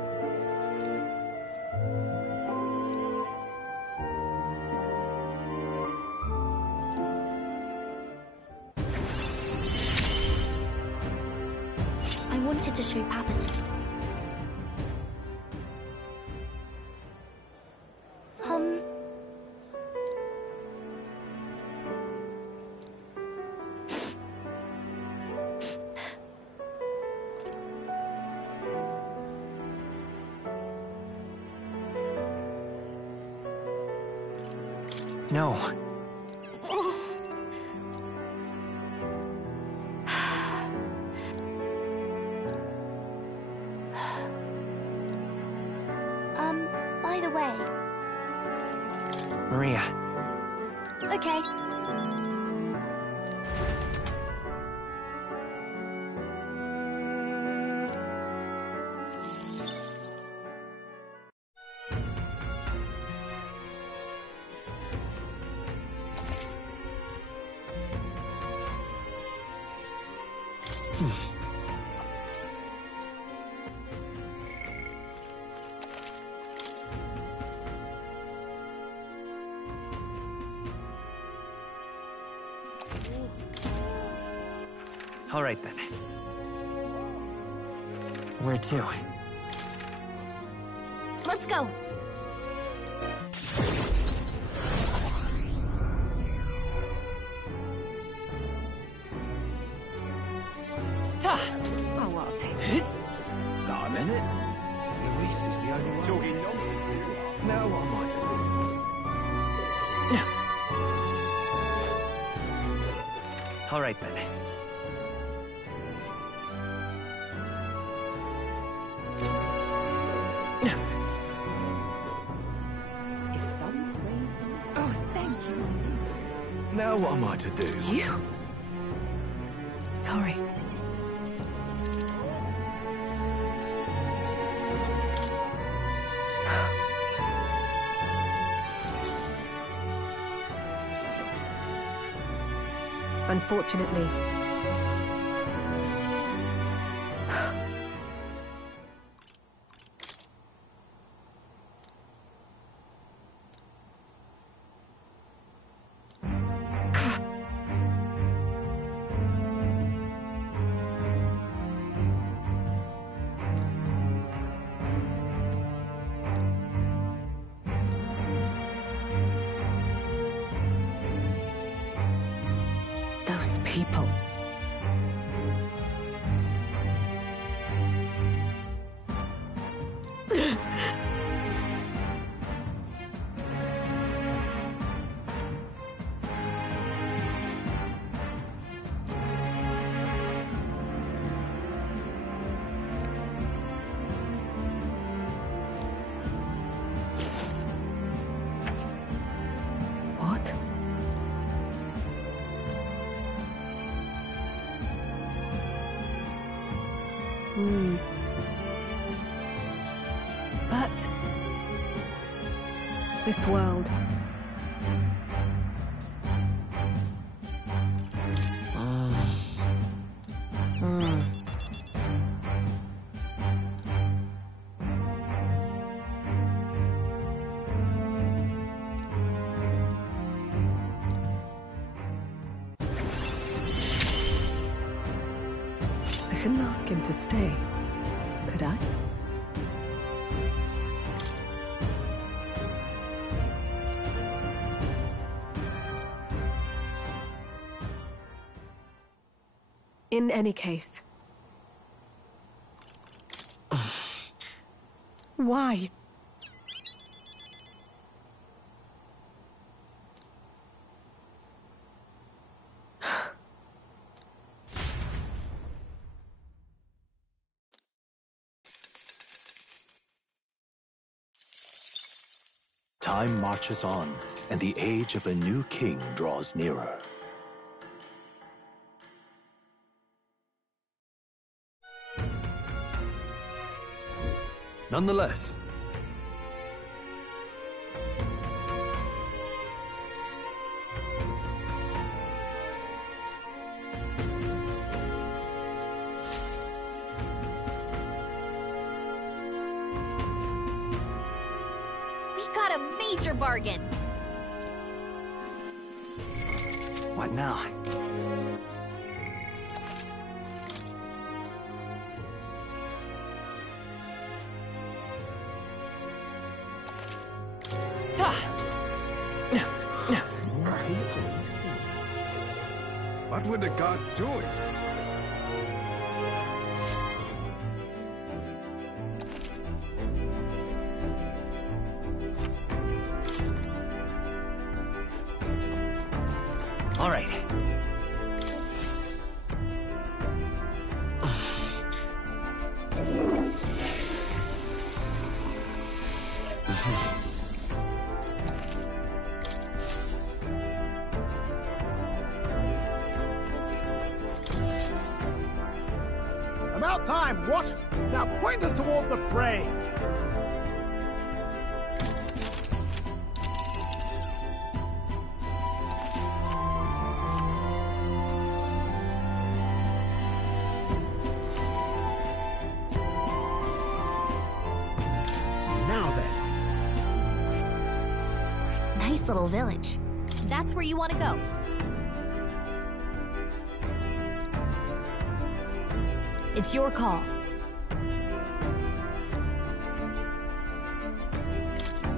I wanted to show Papa to... No. By the way... Maria. Okay. All right, then. Where to? Let's go. Oh, what a pity. Got a minute? Luis is the only one. Talking nonsense, you are. Now what am I to do? All right, then. If some praised him... Oh, thank you. Now what am I to do? You? Sorry. Unfortunately. Those people. What? But this world. I couldn't ask him to stay, could I? In any case. Why? Time marches on, and the age of a new king draws nearer. Nonetheless, We got a major bargain. What now? What were the gods doing? All right. About time, what? Now point us toward the fray. Now then. Nice little village. That's where you want to go. It's your call.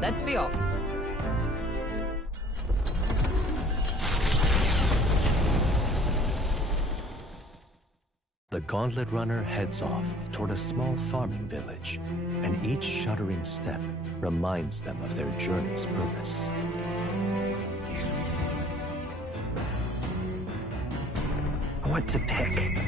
Let's be off. The Gauntlet Runner heads off toward a small farming village, and each shuddering step reminds them of their journey's purpose. What to pick?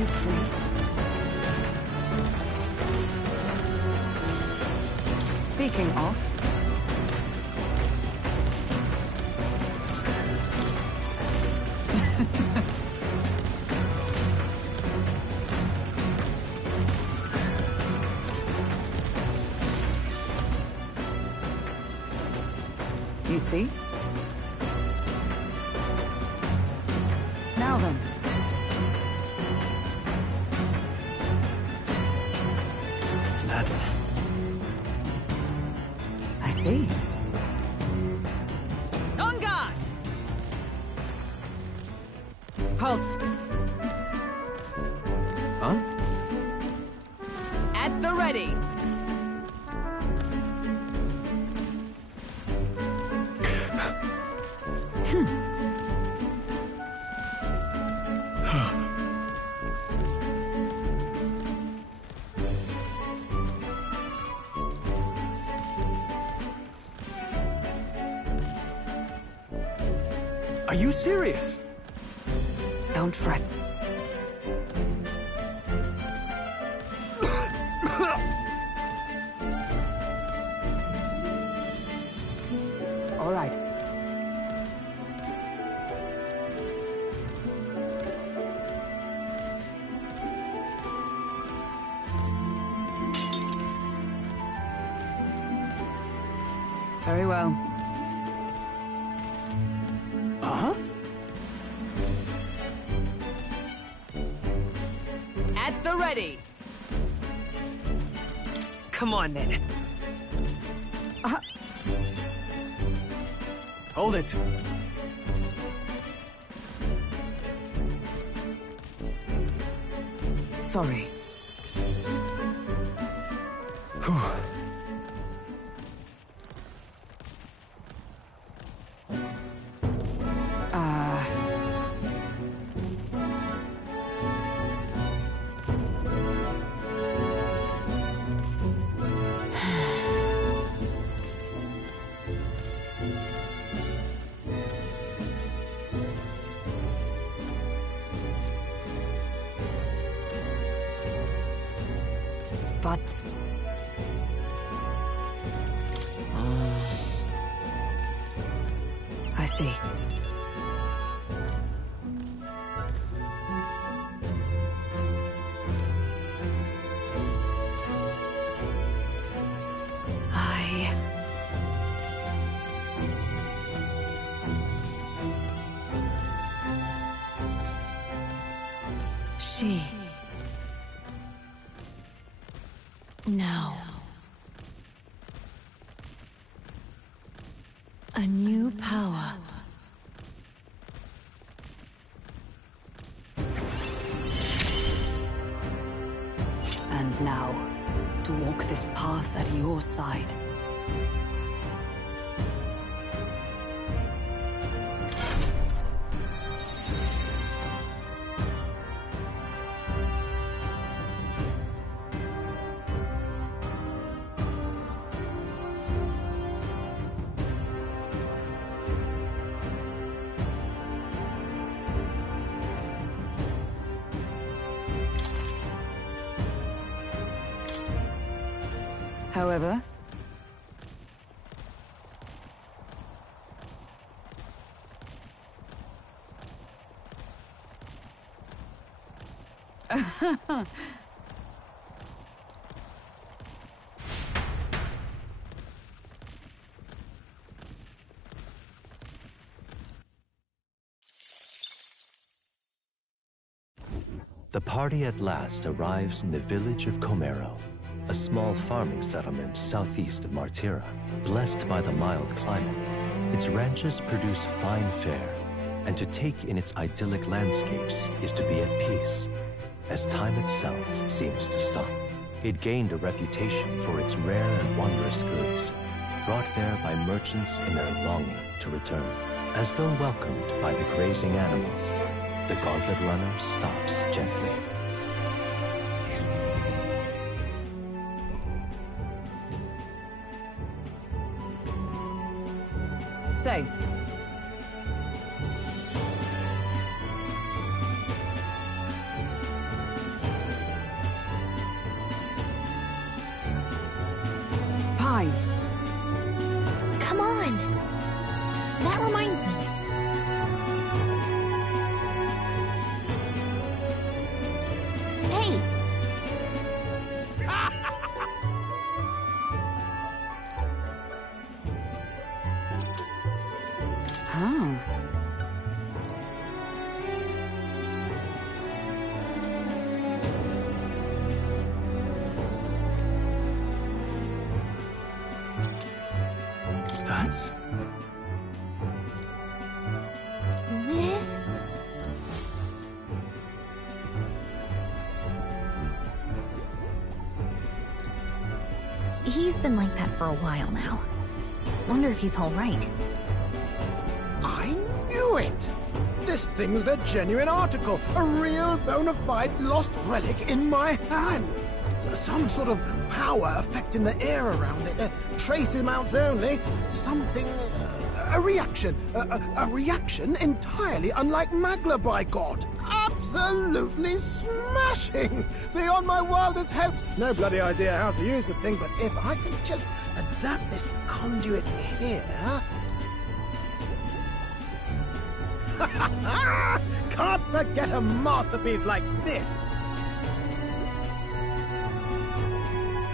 you free? Speaking of... You see? Now then. That's... I see. On guard! Halt! Huh? At the ready! Are you serious? Don't fret. All right. Very well. Huh? At the ready! Come on, then. Hold it. Sorry. But... I see. She... No. A new power. And now, to walk this path at your side. However... The party at last arrives in the village of Comero, a small farming settlement southeast of Martira. Blessed by the mild climate, its ranches produce fine fare, and to take in its idyllic landscapes is to be at peace, as time itself seems to stop. It gained a reputation for its rare and wondrous goods, brought there by merchants in their longing to return. As though welcomed by the grazing animals, the Gauntlet Runner stops gently. Say. That reminds me. Hey! Oh. That's... This... He's been like that for a while now. Wonder if he's all right. I knew it! This thing's the genuine article, a real bona fide lost relic in my hands. Some sort of power affecting the air around it, trace amounts only, something... a reaction. A reaction entirely unlike Magla, by God. Absolutely smashing! Beyond my wildest hopes. No bloody idea how to use the thing, but if I could just adapt this conduit here... Can't forget a masterpiece like this!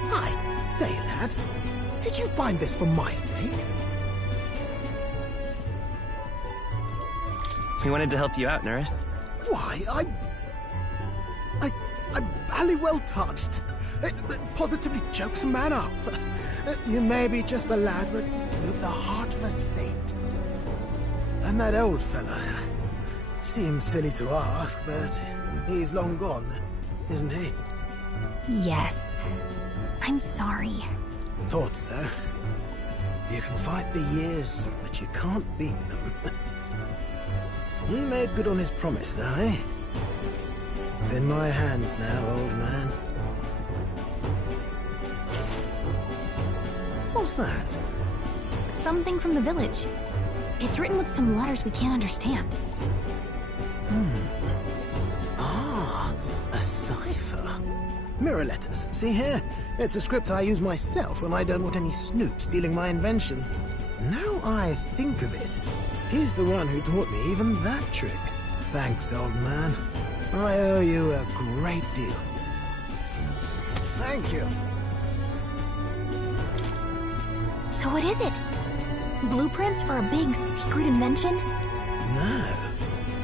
I say, lad, did you find this for my sake? We wanted to help you out, Neueirus. Why, I'm bally well touched. It positively chokes a man up. You may be just a lad, but with the heart of a saint. And that old fella... Seems silly to ask, but he's long gone, isn't he? Yes. I'm sorry. Thought so. You can fight the years, but you can't beat them. He made good on his promise, though, eh? It's in my hands now, old man. What's that? Something from the village. It's written with some letters we can't understand. Ah, a cipher. Mirror letters, see here? It's a script I use myself when I don't want any snoop stealing my inventions. Now I think of it, he's the one who taught me even that trick. Thanks, old man. I owe you a great deal. Thank you. So what is it? Blueprints for a big secret invention? No.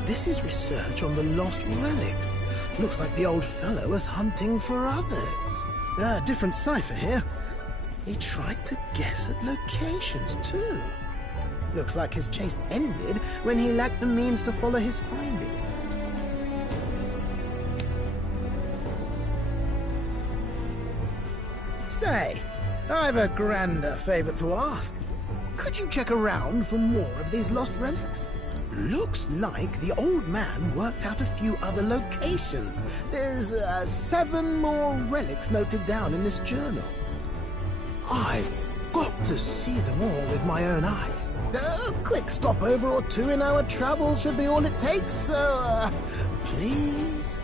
This is research on the lost relics. Looks like the old fellow was hunting for others. Different cipher here. He tried to guess at locations, too. Looks like his chase ended when he lacked the means to follow his findings. Say, I've a grander favor to ask. Could you check around for more of these lost relics? Looks like the old man worked out a few other locations. There's 7 more relics noted down in this journal. I've got to see them all with my own eyes. A quick stopover or 2 in our travels should be all it takes, so, please?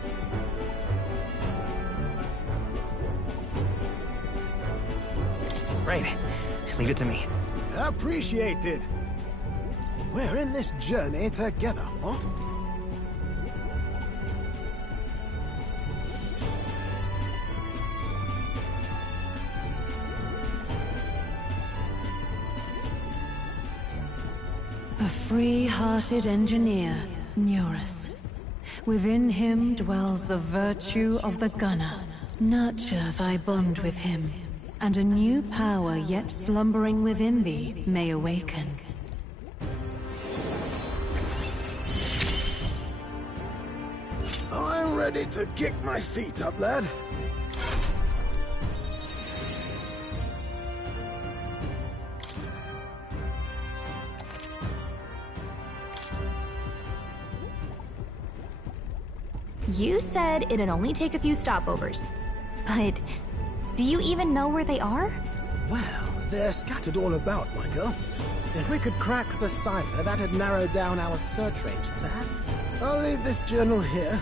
Right. Leave it to me. Appreciated. We're in this journey together, what? The free-hearted engineer, Neueirus. Within him dwells the virtue of the gunner. Nurture thy bond with him, and a new power yet slumbering within thee may awaken. I'm ready to kick my feet up, lad. You said it'd only take a few stopovers. But do you even know where they are? Well, they're scattered all about, my girl. If we could crack the cipher, that'd narrow down our search range a tad. I'll leave this journal here.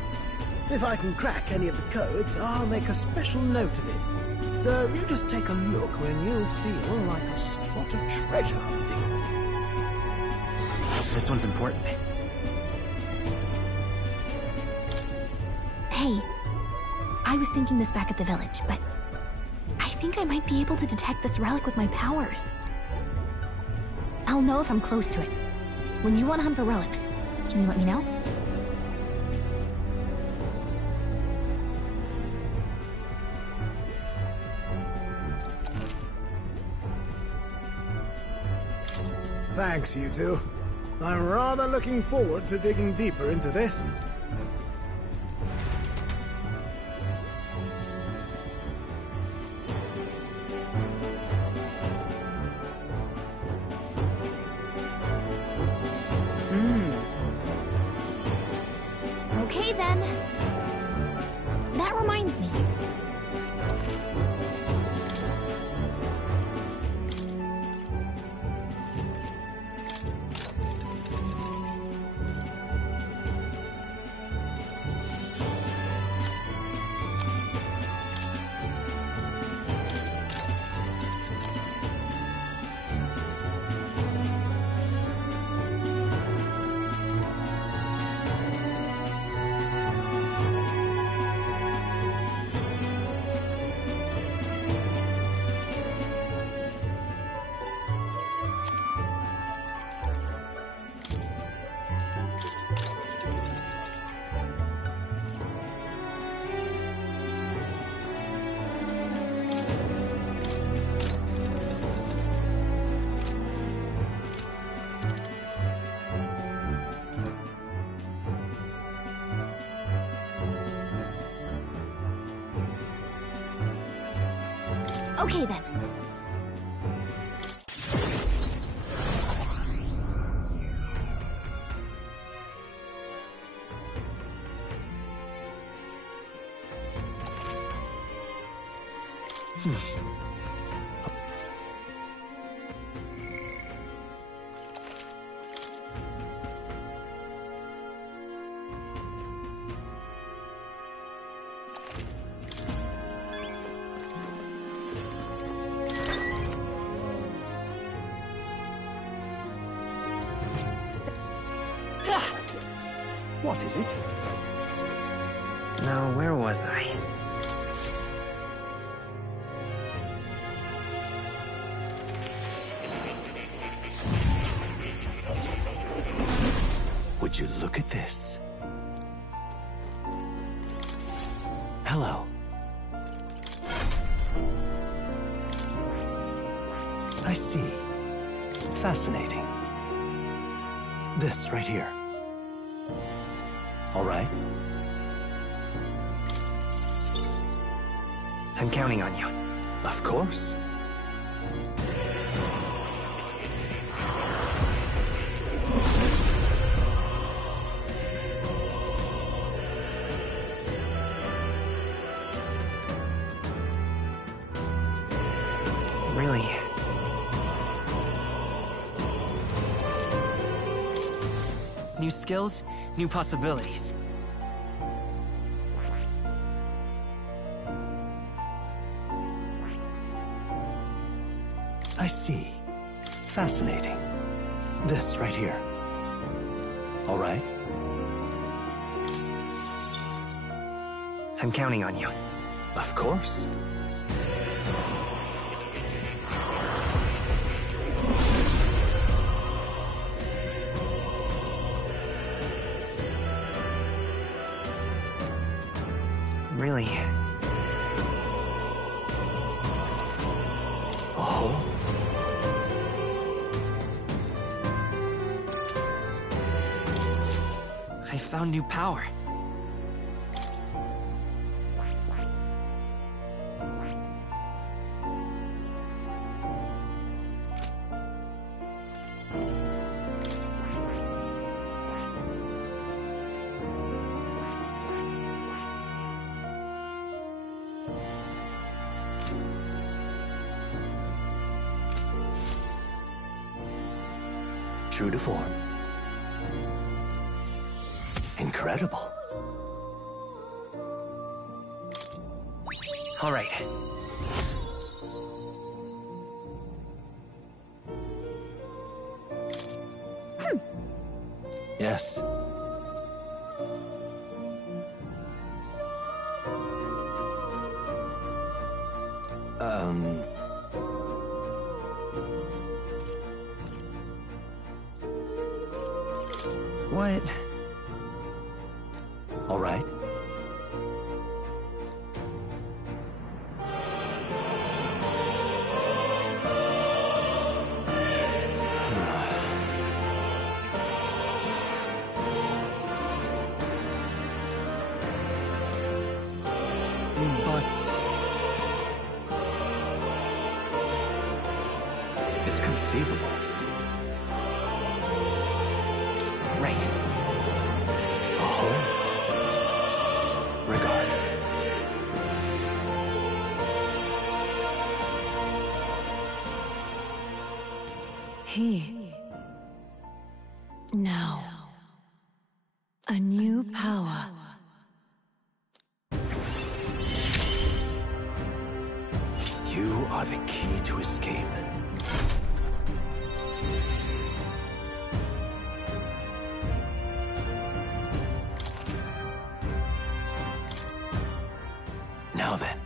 If I can crack any of the codes, I'll make a special note of it. So you just take a look when you feel like a spot of treasure hunting. This one's important. Hey, I was thinking this back at the village, but I think I might be able to detect this relic with my powers. I'll know if I'm close to it. When you want to hunt for relics, can you let me know? Thanks, you two. I'm rather looking forward to digging deeper into this. Okay then. That reminds me. Okay then. What is it? Now, where was I? Would you look at this? Hello. I see. Fascinating. This right here. All right. I'm counting on you. Of course. Really? New skills, new possibilities. I see. Fascinating. This right here. All right. I'm counting on you. Of course. Really? Oh? I found new power. True to form. Incredible. All right. Yes. What? All right. It's conceivable. Right. Oh. Regards. He. Now. A new power. You are the key to escape. Now then.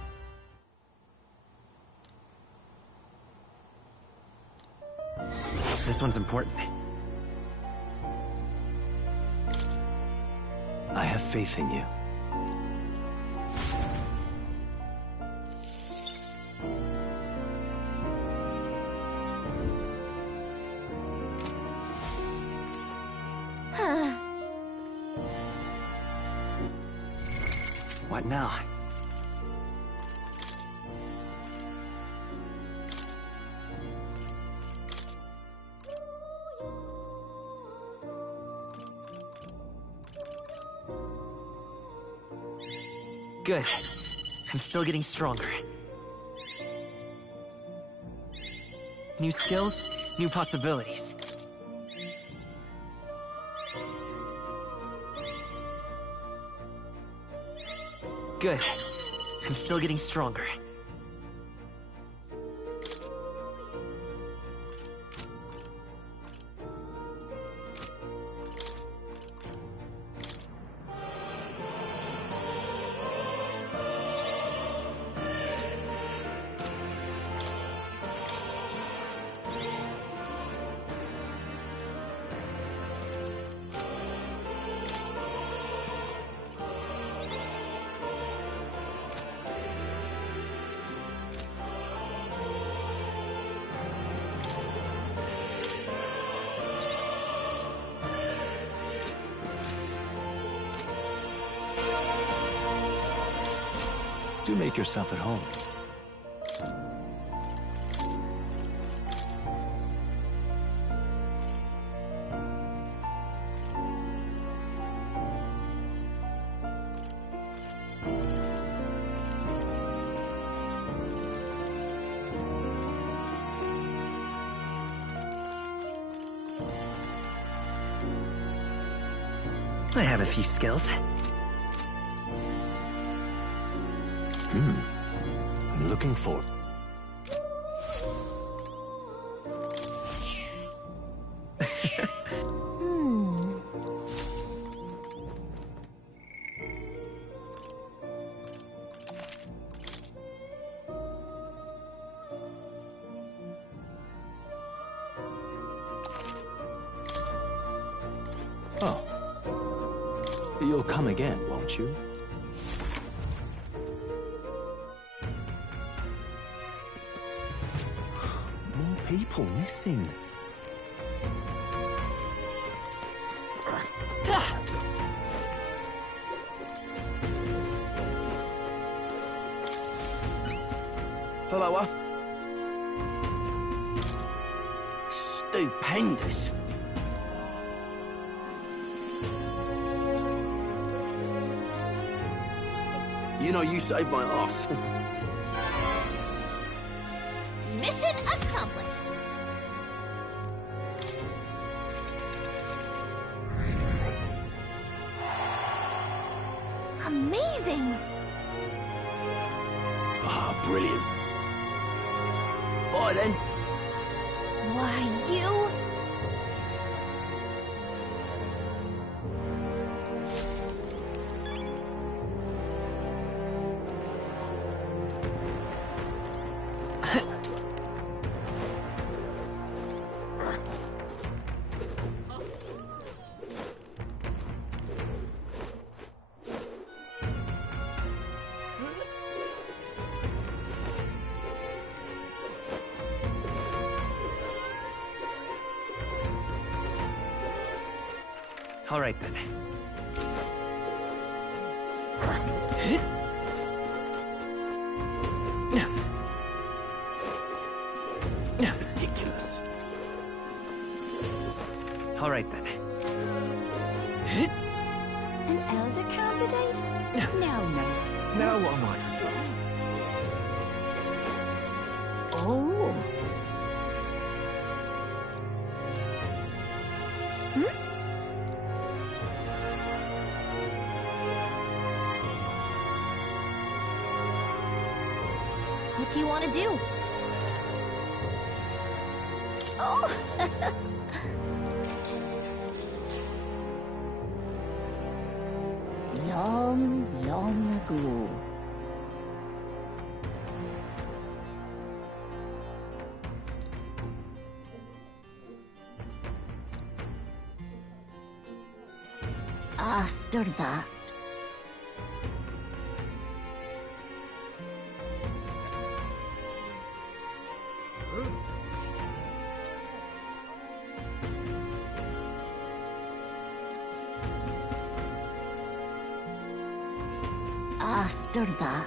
This one's important. I have faith in you. What now? Good. I'm still getting stronger. New skills, new possibilities. Good. I'm still getting stronger. Do make yourself at home. I have a few skills. I'm looking for... Oh. You'll come again, won't you? More people missing. Hello, Stupendous. You know, you saved my ass. Mission accomplished. Amazing. Ah, brilliant. Bye then. Why, you... All right then. Ridiculous. All right then. An elder candidate? No. Now what am I to do? Oh. What do you want to do? Oh! Long ago. After that. After that.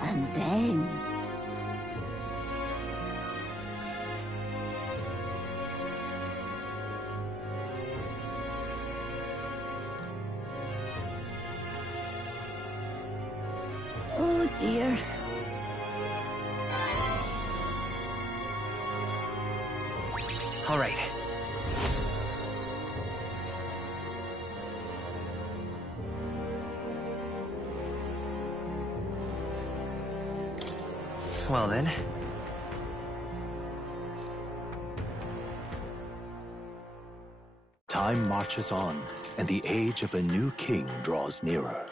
And then. Oh dear. All right. Well then. Time marches on, and the age of a new king draws nearer.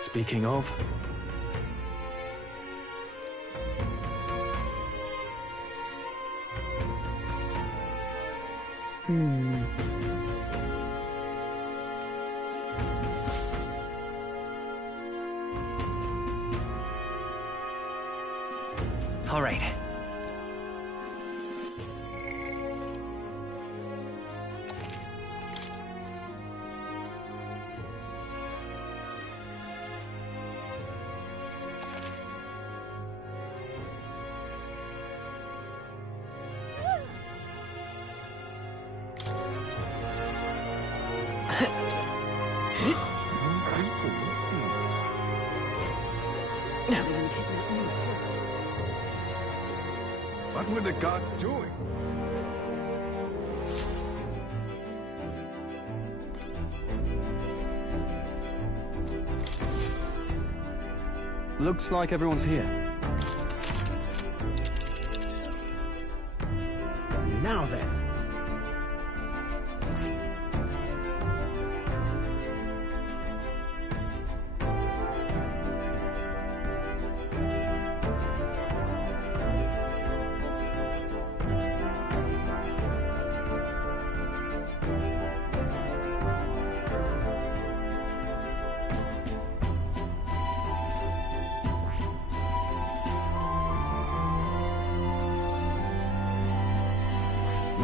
Speaking of... All right. What were the gods doing? Looks like everyone's here. Now then.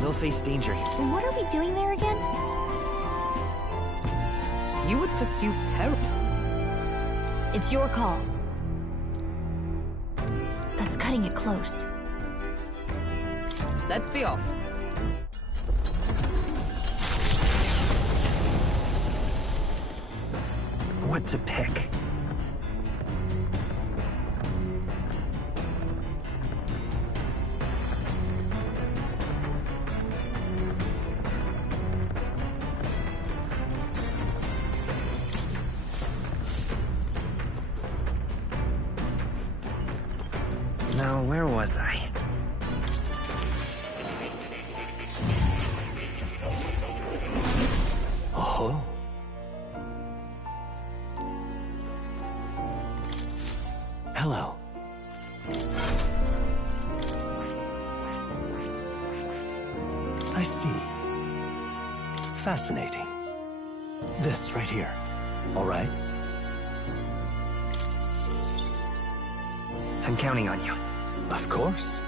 They'll face danger. What are we doing there again? You would pursue peril. It's your call. That's cutting it close. Let's be off. What to pick? Now, where was I? Oh. Hello. I see. Fascinating. This right here. All right? I'm counting on you. Of course.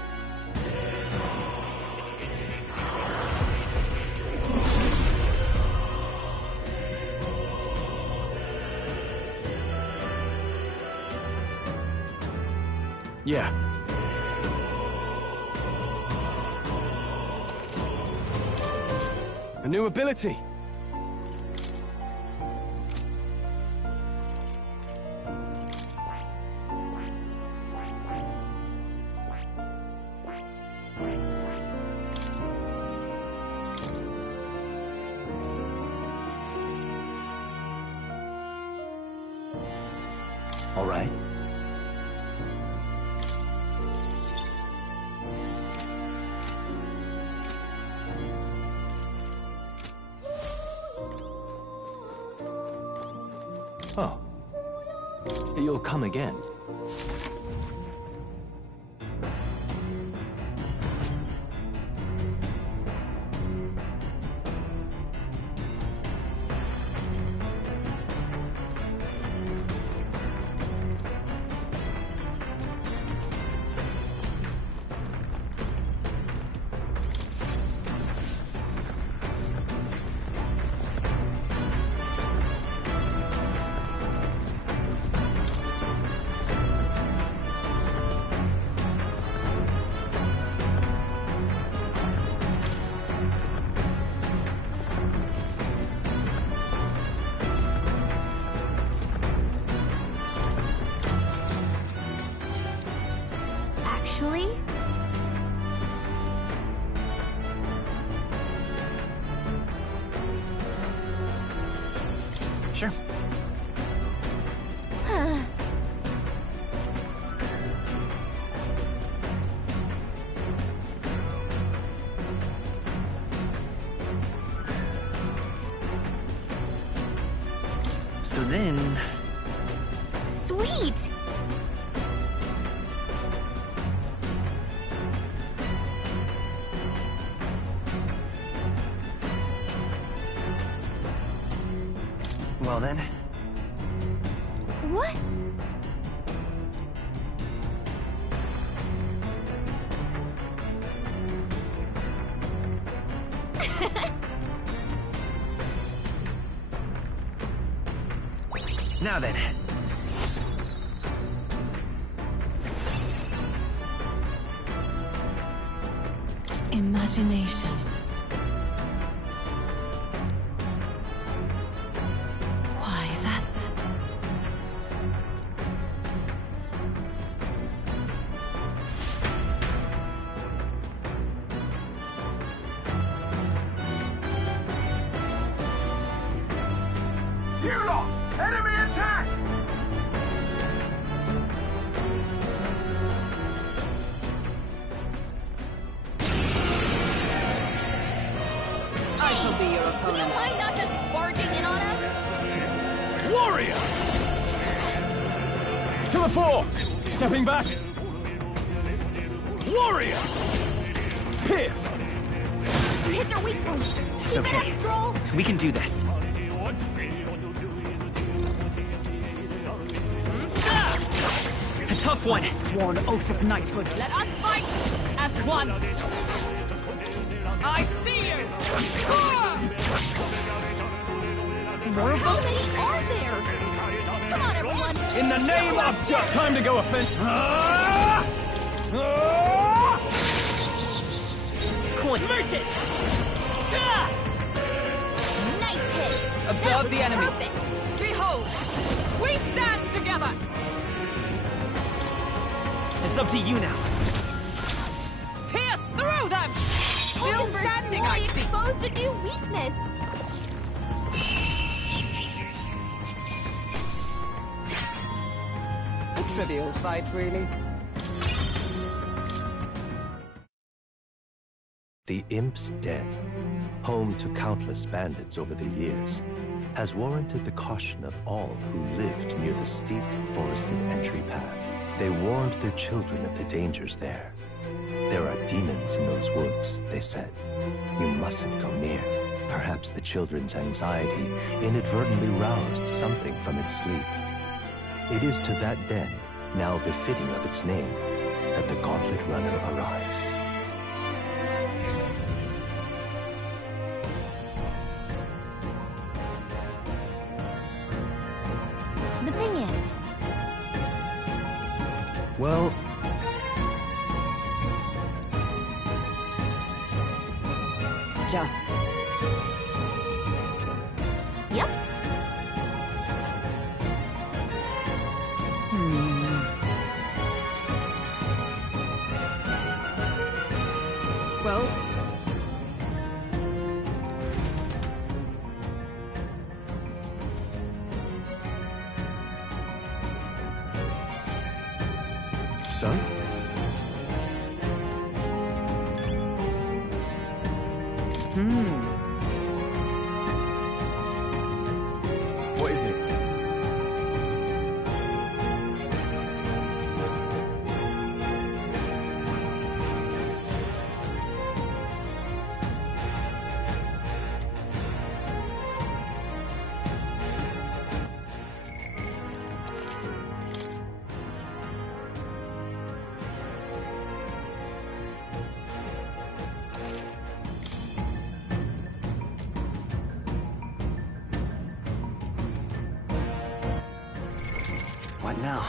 Yeah. A new ability. All right. Oh. You'll come again. Actually? Sure. So then... Sweet! Well then. What? Now then. Imagination. Why, that's... You lot! Enemy attack! I shall be your Would you opponent. mind not just barging in on us? Warrior! To the fore! Stepping back! Warrior! Pierce! You hit their weak point. It's okay. Stroll. We can do this. A tough one. Sworn oath of knighthood. Let us fight as one. I see you! More of them? How many are there? Come on, everyone. In the name of just time to go offense. Merchant! Nice hit. Observe the enemy. Perfect. Behold! We stand together! It's up to you now. Pierce through them! Still standing, I see. Exposed a new weakness. A trivial fight, really. The Imp's Den, home to countless bandits over the years, has warranted the caution of all who lived near the steep, forested entry path. They warned their children of the dangers there. There are demons in those woods, they said. You mustn't go near. Perhaps perhaps the children's anxiety inadvertently roused something from its sleep. It is to that den, now befitting of its name, that the Gauntlet Runner arrives. The thing is... Well... Just... Yep. Well... Son? What is it? What now?